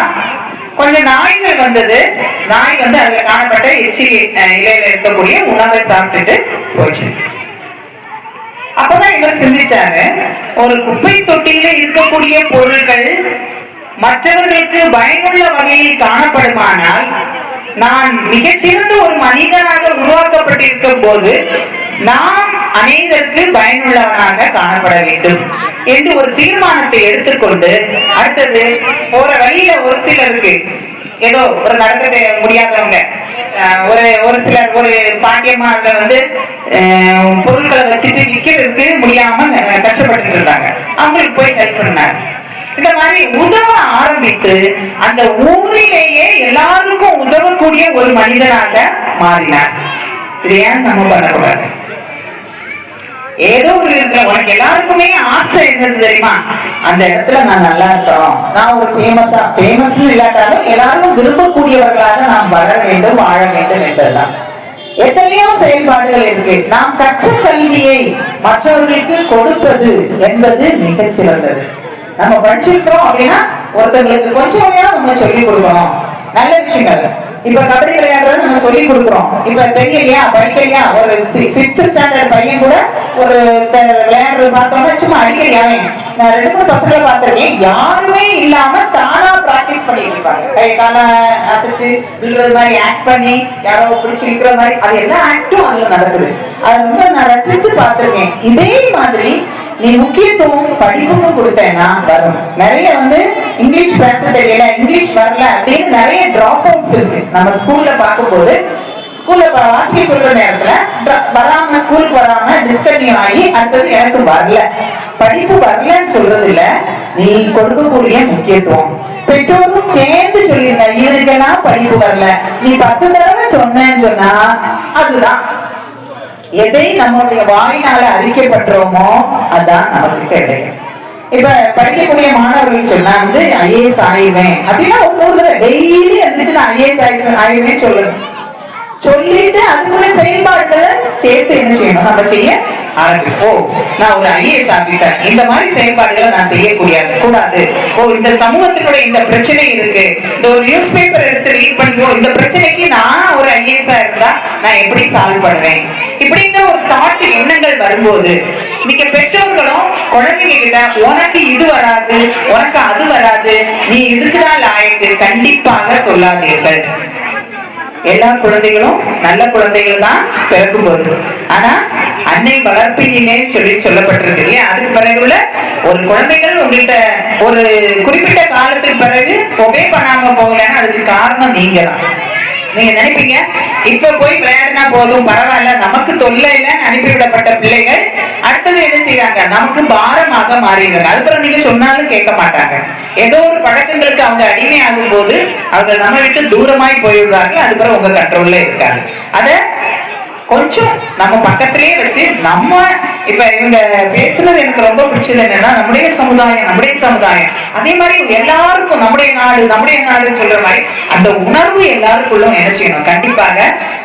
கொஞ்சம் நாய்கள் வந்தது. நாய் அதுல காணப்பட்ட எச்சிலி இலையில இருக்கக்கூடிய உணவை சாப்பிட்டுட்டு போச்சு. அப்பதான் இவர் சிந்திச்சாரு, ஒரு குப்பை தொட்டியில இருக்கக்கூடிய பொருட்கள் மற்றவர்களுக்கு பயனுள்ள வகையில் காணப்படுமானால் நான் மிகச்சிறந்த ஒரு மனிதனாக உருவாக்கப்பட்டிருக்கும் போது நாம் அனைவருக்கு பயனுள்ளவனாக காணப்பட வேண்டும் என்று ஒரு தீர்மானத்தை எடுத்துக்கொண்டு அடுத்தது போற வழியில ஒரு சிலருக்கு ஏதோ ஒரு நடக்க முடியாதவங்க, ஒரு சிலர் ஒரு பாட்டியம்மா அதுல பொருட்களை வச்சுட்டு விற்கிறதுக்கு முடியாம கஷ்டப்பட்டு இருந்தாங்க. அவங்களுக்கு போய் ஹெல்ப் பண்ணாரு. இந்த மாதிரி உதவ ஆரம்பித்து அந்த ஊரிலேயே எல்லாருக்கும் உதவக்கூடிய ஒரு மனிதனாக மாறினார். இது ஏன் நம்ம பண்ணக்கூடாது? ஏதோ ஒரு இடத்துல உனக்கு எல்லாருக்குமே ஆசை என்னது தெரியுமா, அந்த இடத்துல நான் நல்லா இருக்கணும், நான் ஒரு ஃபேமஸ் இல்லாட்டாலும் எல்லாரும் விரும்பக்கூடியவர்களாக நாம் வளர வேண்டும், வாழ வேண்டும் என்பதுதான். எத்தனையோ செயல்பாடுகள் இருக்கு. நாம் கற்ற கல்வியை மற்றவர்களுக்கு கொடுப்பது என்பது மிகச் சிறந்தது. நம்ம படிச்சிருக்கிறோம் அப்படின்னா ஒருத்தங்களுக்கு கொஞ்சம் நம்ம சொல்லிக் கொடுக்கணும் நல்ல விஷயங்கள். இப்ப கபடி விளையாடுறது நம்ம சொல்லி கொடுக்குறோம். இப்ப தெரியலையா, படிக்கலையா, ஒரு 5th ஸ்டாண்டர்ட் பையன் கூட ஒரு விளையாடுறது பார்த்தோம்னா சும்மா அடிக்கடியாவே நான் 2-3 பசங்களை பார்த்திருக்கேன். யாருமே இல்லாம தானா பிராக்டிஸ் பண்ணிட்டு இருப்பாங்க. கை கால அசைச்சு விழுறது மாதிரி ஆக்ட் பண்ணி யாரோ பிடிச்சு இருக்கிற மாதிரி அது எல்லா ஆக்டும் அதுல நடக்குது. அது ரொம்ப நான் ரசித்து பார்த்திருக்கேன். இதே மாதிரி நீ முக்கியத்துவம் படிப்புக்கும் கொடுத்தேன்னா வரும். நிறைய இங்கிலீஷ் பேச தெரியல, இங்கிலீஷ் வரல அப்படின்னு நிறைய டிராப் அவுட்ஸ் இருக்கு. நம்ம ஸ்கூல்ல பார்க்கும்போது ஸ்கூல்ல வாசிக்க சொல்ற நேரத்துல வராம ஸ்கூலுக்கு வராம டிஸ்கன்டினியூ ஆகி அடுத்தது எனக்கு வரல, படிப்பு வரலன்னு சொல்றது இல்ல, நீ கொடுக்கக்கூடிய முக்கியத்துவம். பெற்றோரும் சேர்ந்து சொல்லிருங்க, இதுக்கெல்லாம் படிப்பு வரல, நீ 10 தடவை சொன்னேன்னு சொன்னா அதுதான் எதை நம்முடைய வாயினால அறிக்கைப்பட்டோமோ அதான் நமக்கு கிடைக்கும். இப்ப படிக்கக்கூடிய மாணவர்கள் சொன்னா IAS ஆயிடுவேன் அப்படின்னா ஒரு டெய்லி இருந்துச்சு நான் IAS ஆயிடுவேன் சொல்லணும். சொல்லிட்டு அதுக்குள்ள செயல்பாடுகளை சேர்த்து என்ன செய்யணும், நம்ம செய்ய ஆரம்பிப்போம். நான் ஒரு IAS ஆபீசர், இந்த மாதிரி செயல்பாடுகளை நான் கூடாது. இந்த சமூகத்தினுடைய இந்த பிரச்சனை இருக்கு, இந்த ஒரு நியூஸ் பேப்பர் எடுத்து ரீட் பண்ணுவோம், இந்த பிரச்சனைக்கு நான் ஒரு IAS இருந்தா நான் எப்படி சால்வ் பண்ணுவேன், இப்படிங்கிற ஒரு தாட் எண்ணங்கள் வரும்போது நீங்க பெற்றோர்களும் குழந்தைங்க கிட்ட உனக்கு இது வராது, உனக்கு அது வராது, நீ இதுக்குதான் லாயக்கு கண்டிப்பாக சொல்லாதீர்கள். எல்லா குழந்தைகளும் நல்ல குழந்தைகள் தான் பிறக்கும் போது, ஆனா அன்னை வளர்ப்பினே சொல்லப்பட்டிருக்கு இல்லையா? அதுக்கு பிறகு உள்ள ஒரு குழந்தைகள் உங்கள்கிட்ட ஒரு குறிப்பிட்ட காலத்துக்கு பிறகு ஒபே பண்ணாம போகலன்னா அதுக்கு காரணம் நீங்க தான். நீங்க நினைப்பீங்க இப்ப போய் விளையாடினா போதும் பரவாயில்ல, நமக்கு தொல்லை இல்லைன்னு அனுப்பிவிடப்பட்ட பிள்ளைகள் அடுத்தது என்ன செய்யறாங்க, நமக்கு பாரமாக மாறிடுறாங்க. அதுக்கப்புறம் நீங்க சொன்னாலும் கேட்க மாட்டாங்க. ஏதோ ஒரு பழக்கங்களுக்கு அவங்க அடிமையாகும் போது அவங்க நம்ம விட்டு தூரமாய் போயிடுறாங்க. அதுக்கப்புறம் உங்க கண்ட்ரோல்ல இருக்காங்க. அத கொஞ்சம் நம்ம பக்கத்திலேயே வச்சு நம்ம இப்ப இவங்க பேசுறது எனக்கு ரொம்ப பிடிச்சது என்னன்னா, நம்முடைய சமுதாயம் அதே மாதிரி எல்லாருக்கும் நம்முடைய நாடு சொல்ற மாதிரி அந்த உணர்வு எல்லாருக்குள்ளும் என்ன செய்யணும், கண்டிப்பாக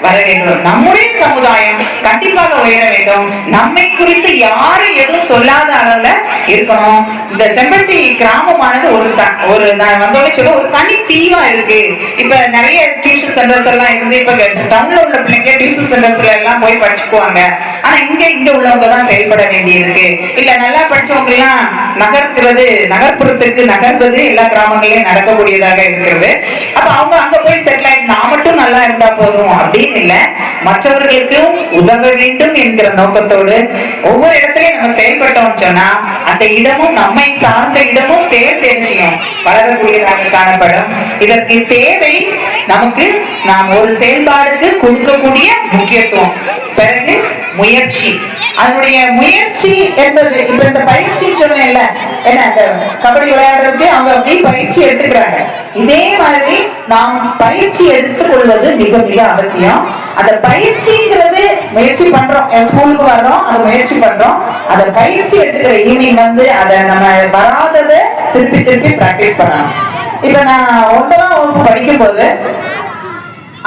வர வேண்டும். நம்முடைய சமுதாயம் கண்டிப்பாக உயர வேண்டும். நம்மை குறித்து யாரும் எதுவும் சொல்லாத அளவுல இருக்கணும். இந்த செம்பட்டி கிராமமானது ஒரு நான் வந்தோடனே சொல்ல ஒரு தனி தீவா இருக்கு. இப்ப நிறைய டியூஷன் சென்டர்ஸ் எல்லாம் இருந்து இப்ப டவுன்ல உள்ள பிள்ளைங்க டியூஷன் சென்டர்ஸ்ல எல்லாம் போய் படிச்சுக்குவாங்க. ஆனா இங்க உள்ளவங்க தான் செயல்பட வேண்டி இருக்கு. இல்ல நல்லா படிச்சவங்க எல்லாம் நகர்ப்புறத்துக்கு நகர்வது எல்லா கிராமங்களையும் நடக்கக்கூடியதாக இருக்கிறது. அப்ப அவங்க அங்க போய் செட்டில் ஆயிட்டு நான் மட்டும் நல்லா இருந்தா போதும் அப்படின்னு இல்ல, மற்றவர்களுக்கும் உதவ வேண்டும் என்கிற நோக்கத்தோடு ஒவ்வொரு இடத்துலயும் நம்ம செயல்பட்டோம் சொன்னா அந்த இடமும் நம்மை சார்ந்த இடமும் சேர்ந்து என்ன செய்யும், வளரக்கூடியதாக காணப்படும். இதற்கு தேவை நமக்கு நாம் ஒரு செயல்பாடுக்கு கொடுக்கக்கூடிய முக்கியத்துவம், பிறகு முயற்சி. அதனுடைய முயற்சி என்பது இப்ப இந்த பயிற்சி சொன்னேன்ல, என்ன கபடி விளையாடுறதுக்கு அவங்க அப்படி பயிற்சி எடுத்துக்கிறாங்க. இதே மாதிரி நாம் பயிற்சி எடுத்துக் கொள்வது மிக மிக அவசியம். அந்த பயிற்சிங்கிறது முயற்சி பண்றோம், ஸ்கூலுக்கு வர்றோம், அது முயற்சி பண்றோம். அந்த பயிற்சி எடுத்துக்கிற ஈவினிங் அதை நம்ம வராததை திருப்பி பிராக்டிஸ் பண்ணணும். இப்ப நான் 9ஆம் வகுப்பு படிக்கும் போது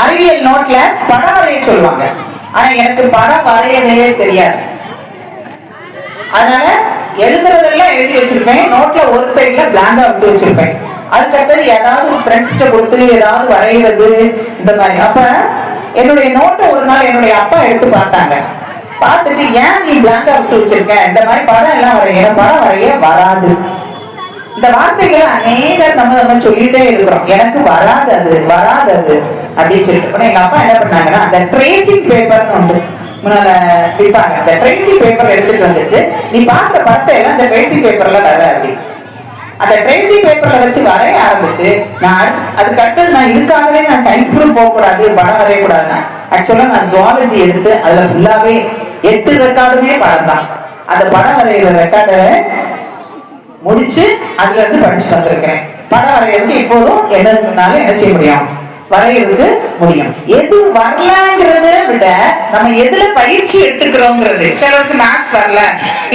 அறிவியல் நோட்ல படம் வரைய சொல்லுவாங்க. ஆனா எனக்கு படம் வரையவே தெரியாது. அதனால எழுதுறதெல்லாம் எழுதி வச்சிருப்பேன், நோட்ல ஒரு சைட்ல பிளாங்கா விட்டு வச்சிருப்பேன். அதுக்கடுத்தது ஏதாவது ஃப்ரெண்ட்ஸ்கிட்ட கொடுத்து ஏதாவது வரைகிறது இந்த மாதிரி. அப்ப என்னுடைய நோட்டை ஒரு நாள் என்னுடைய அப்பா எடுத்து பார்த்தாங்க. பார்த்துட்டு ஏன் நீ பிளாங்கா விட்டு வச்சிருக்க, இந்த மாதிரி படம் எல்லாம் படம் வரைய வராது. இந்த வார்த்தைகளை அநேக நம்ம சொல்லிட்டே இருக்கிறோம், எனக்கு வராது அது அப்படின்னு சொல்லிட்டு. எங்க அப்பா என்ன பண்ணாங்கன்னா அந்த ட்ரேசிங் பேப்பர்னு உண்டு, முன்னால விற்பாங்க. அந்த ட்ரேசிங் பேப்பர் எடுத்துட்டு வந்துச்சு, நீ பாக்குற படத்தை எல்லாம் அந்த ட்ரேசிங் பேப்பர்ல வர அப்படி அந்த ட்ரேசிங் பேப்பர்ல வச்சு வரைய ஆரம்பிச்சு. நான் அதுக்கு அடுத்தது நான் இதுக்காகவே நான் சயின்ஸ் குரூப் போக கூடாது, படம் வரையக்கூடாதுன்னா ஆக்சுவலா நான் ஜுவாலஜி எடுத்து அதுல ஃபுல்லாவே 8 ரெக்கார்டுமே படம் தான். அந்த படம் வரைகிற ரெக்கார்டை முடிச்சு அதுல இருந்து படிச்சு வந்திருக்கிறேன். படம் வரையிறது இப்போதும் என்ன சொன்னாலும் என்ன செய்ய முடியும், வரையிறதுக்கு முடியும். எது வரலங்கிறத விட நம்ம எதுல பயிற்சி எடுத்துக்கிறோங்கிறது. சிலருக்கு மேத்ஸ் வரல,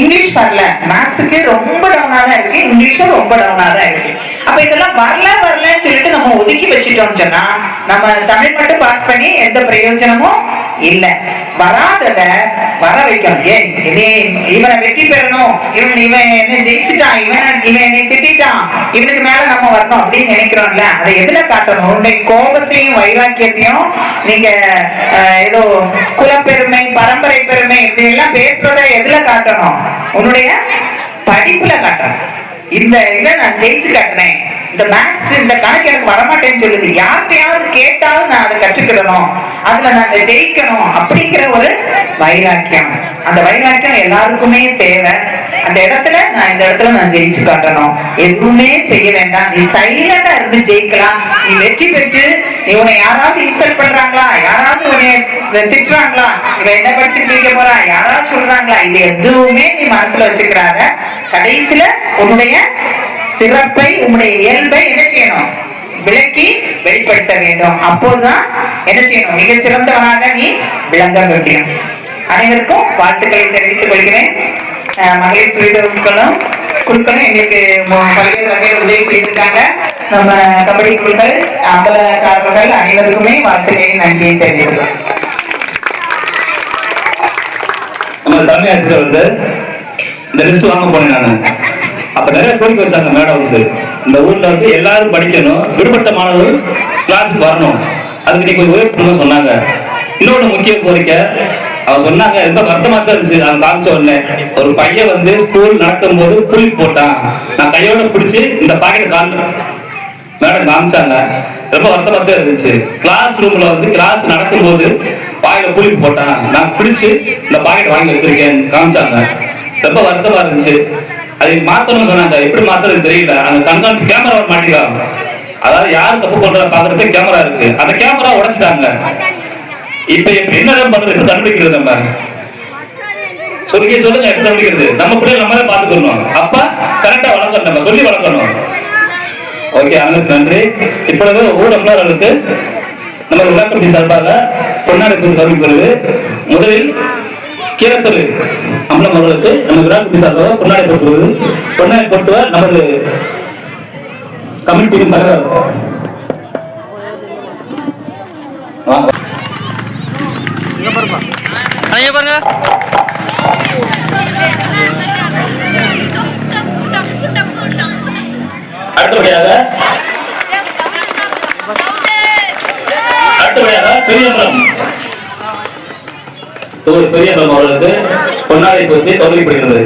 இங்கிலீஷ் வரல. மேத்ஸுக்கு ரொம்ப டவுனா தான் இருக்கு, இங்கிலீஷும் ரொம்ப டவுனா தான் இருக்கு. அப்ப இதெல்லாம் வரலன்னு சொல்லிட்டு நம்ம ஒதுக்கி வச்சுட்டோம்னு சொன்னா நம்ம தமிழ் மட்டும் பாஸ் பண்ணி எந்த பிரயோஜனமும் இல்ல. வராதத வர வைக்கணும். இவனை வெற்றி பெறணும், இவன் என்ன ஜெயிச்சுட்டான், இவன் என்னை திட்டான், இவனுக்கு மேல நம்ம வரணும் அப்படின்னு நினைக்கிறோம்ல, அதை எதுல காட்டணும்? உன்னுடைய கோபத்தையும் வைராக்கியத்தையும் நீங்க ஏதோ குலப்பெருமை பரம்பரை பெருமை இப்படி எல்லாம் பேசுறத எதுல காட்டணும்? உன்னுடைய படிப்புல காட்டணும். இந்த இதை நான் ஜெயிச்சு காட்டினேன், இந்த மேத்ஸ் இந்த கணக்கு எனக்கு வரமாட்டேன்னு சொல்லுது, யார்கிட்டையாவது கேட்டாவது நான் அதை கற்றுக்கிடணும், அதுல நான் ஜெயிக்கணும் அப்படிங்கிற ஒரு வைராக்கியம். அந்த வைராக்கியம் எல்லாருக்குமே தேவை. அந்த இடத்துல நான் ஜெயிச்சு காட்டணும். எதுவுமே செய்ய வேண்டாம், நீ சைலண்டா இருந்து ஜெயிக்கலாம். நீ வெற்றி பெற்று இவனை யாராவது இன்சல்ட் பண்றாங்களா, யாராவது உன்னை திட்டுறாங்களா, இவன் என்ன படிச்சு கேட்க போறா, யாராவது சொல்றாங்களா, இது எதுவுமே நீ மனசுல வச்சுக்கிறாங்க. கடைசியில உன்னுடைய சிறப்பை உன்னுடைய இயல்பை என்ன செய்யணும், விளக்கி வெளிப்படுத்த வேண்டும். அப்போதுதான் என்ன செய்யணும், மிக சிறந்தவனாக நீ விளங்க முடியும். அனைவருக்கும் வாழ்த்துக்களை தெரிவித்துக் கொள்கிறேன். மகளிர் சுய குழுக்களும் எங்களுக்கு பல்வேறு வகையில் உதவி செய்திருக்காங்க. நம்ம கபடி குழுக்கள், அம்பலக்காரர்கள் அனைவருக்குமே வாழ்த்துக்களை நன்றியை தெரிவிக்கிறோம். நம்ம தலைமை ஆசிரியர் வந்து இந்த லிஸ்ட் வாங்க போனேன் நான். அப்ப நிறைய கோரிக்கை வச்சாங்க மேடம் வந்து, இந்த ஊர்ல வந்து எல்லாரும் படிக்கணும், விடுபட்ட மாணவர்கள் கிளாஸுக்கு வரணும், அதுக்கு நீங்க உதவி பண்ணணும்னு சொன்னாங்க. இன்னொன்று முக்கிய கோரிக்கை அவன் சொன்னாங்க, ரொம்ப வருத்தமா தான் இருந்துச்சு. அவன் காமிச்ச உடனே ஒரு பையன் வந்து ஸ்கூல் நடக்கும் போது புளி போட்டான், நான் கையோட பிடிச்சி இந்த பாக்கெட் மேடம் காமிச்சாங்க. ரொம்ப வருத்தமா தான் இருந்துச்சு. கிளாஸ் ரூம்ல வந்து கிளாஸ் நடக்கும் போது வாயில புளி போட்டான், நான் பிடிச்சு இந்த பாக்கெட் வாங்கி வச்சிருக்கேன் காமிச்சாங்க. ரொம்ப வருத்தமா இருந்துச்சு. அதை மாத்தணும்னு சொன்னாங்க. எப்படி மாத்துறது தெரியல. அந்த கண்காணிப்பு கேமரா மாட்டிக்கலாம். அதாவது யார் தப்பு பண்ற பாக்குறதுக்கு கேமரா இருக்கு, அந்த கேமரா உடைச்சிட்டாங்க. இப்ப என்னதான் பண்றது, எப்படி கண்டுபிடிக்கிறது? நம்ம சொல்லுங்க எப்படி கண்டுபிடிக்கிறது? நம்ம பிள்ளைங்க நம்ம தான் பாத்துக்கணும். அப்ப கரெக்டா வளர்க்கணும், நம்ம சொல்லி வளர்க்கணும். ஓகே, அனைவருக்கு நன்றி. இப்பொழுது ஊடகங்களுக்கு நம்ம விழாக்கமிட்டி சார்பாக பொன்னாடை குறித்து கவனிக்கிறது. முதலில் கீரத்தொரு அம்பலம் அவர்களுக்கு நம்ம விழாக்கமிட்டி சார்பாக பொன்னாடை பொறுத்துவது. பொன்னாடை பொறுத்துவர் நமது கமிட்டியின் தலைவர் பாருங்க. அடுத்தபடியாக பெரியம்பலம் பெரியம்பலம் அவர்களுக்கு பொன்னாடை பொறுத்து கௌரவிக்கப்படுகிறது.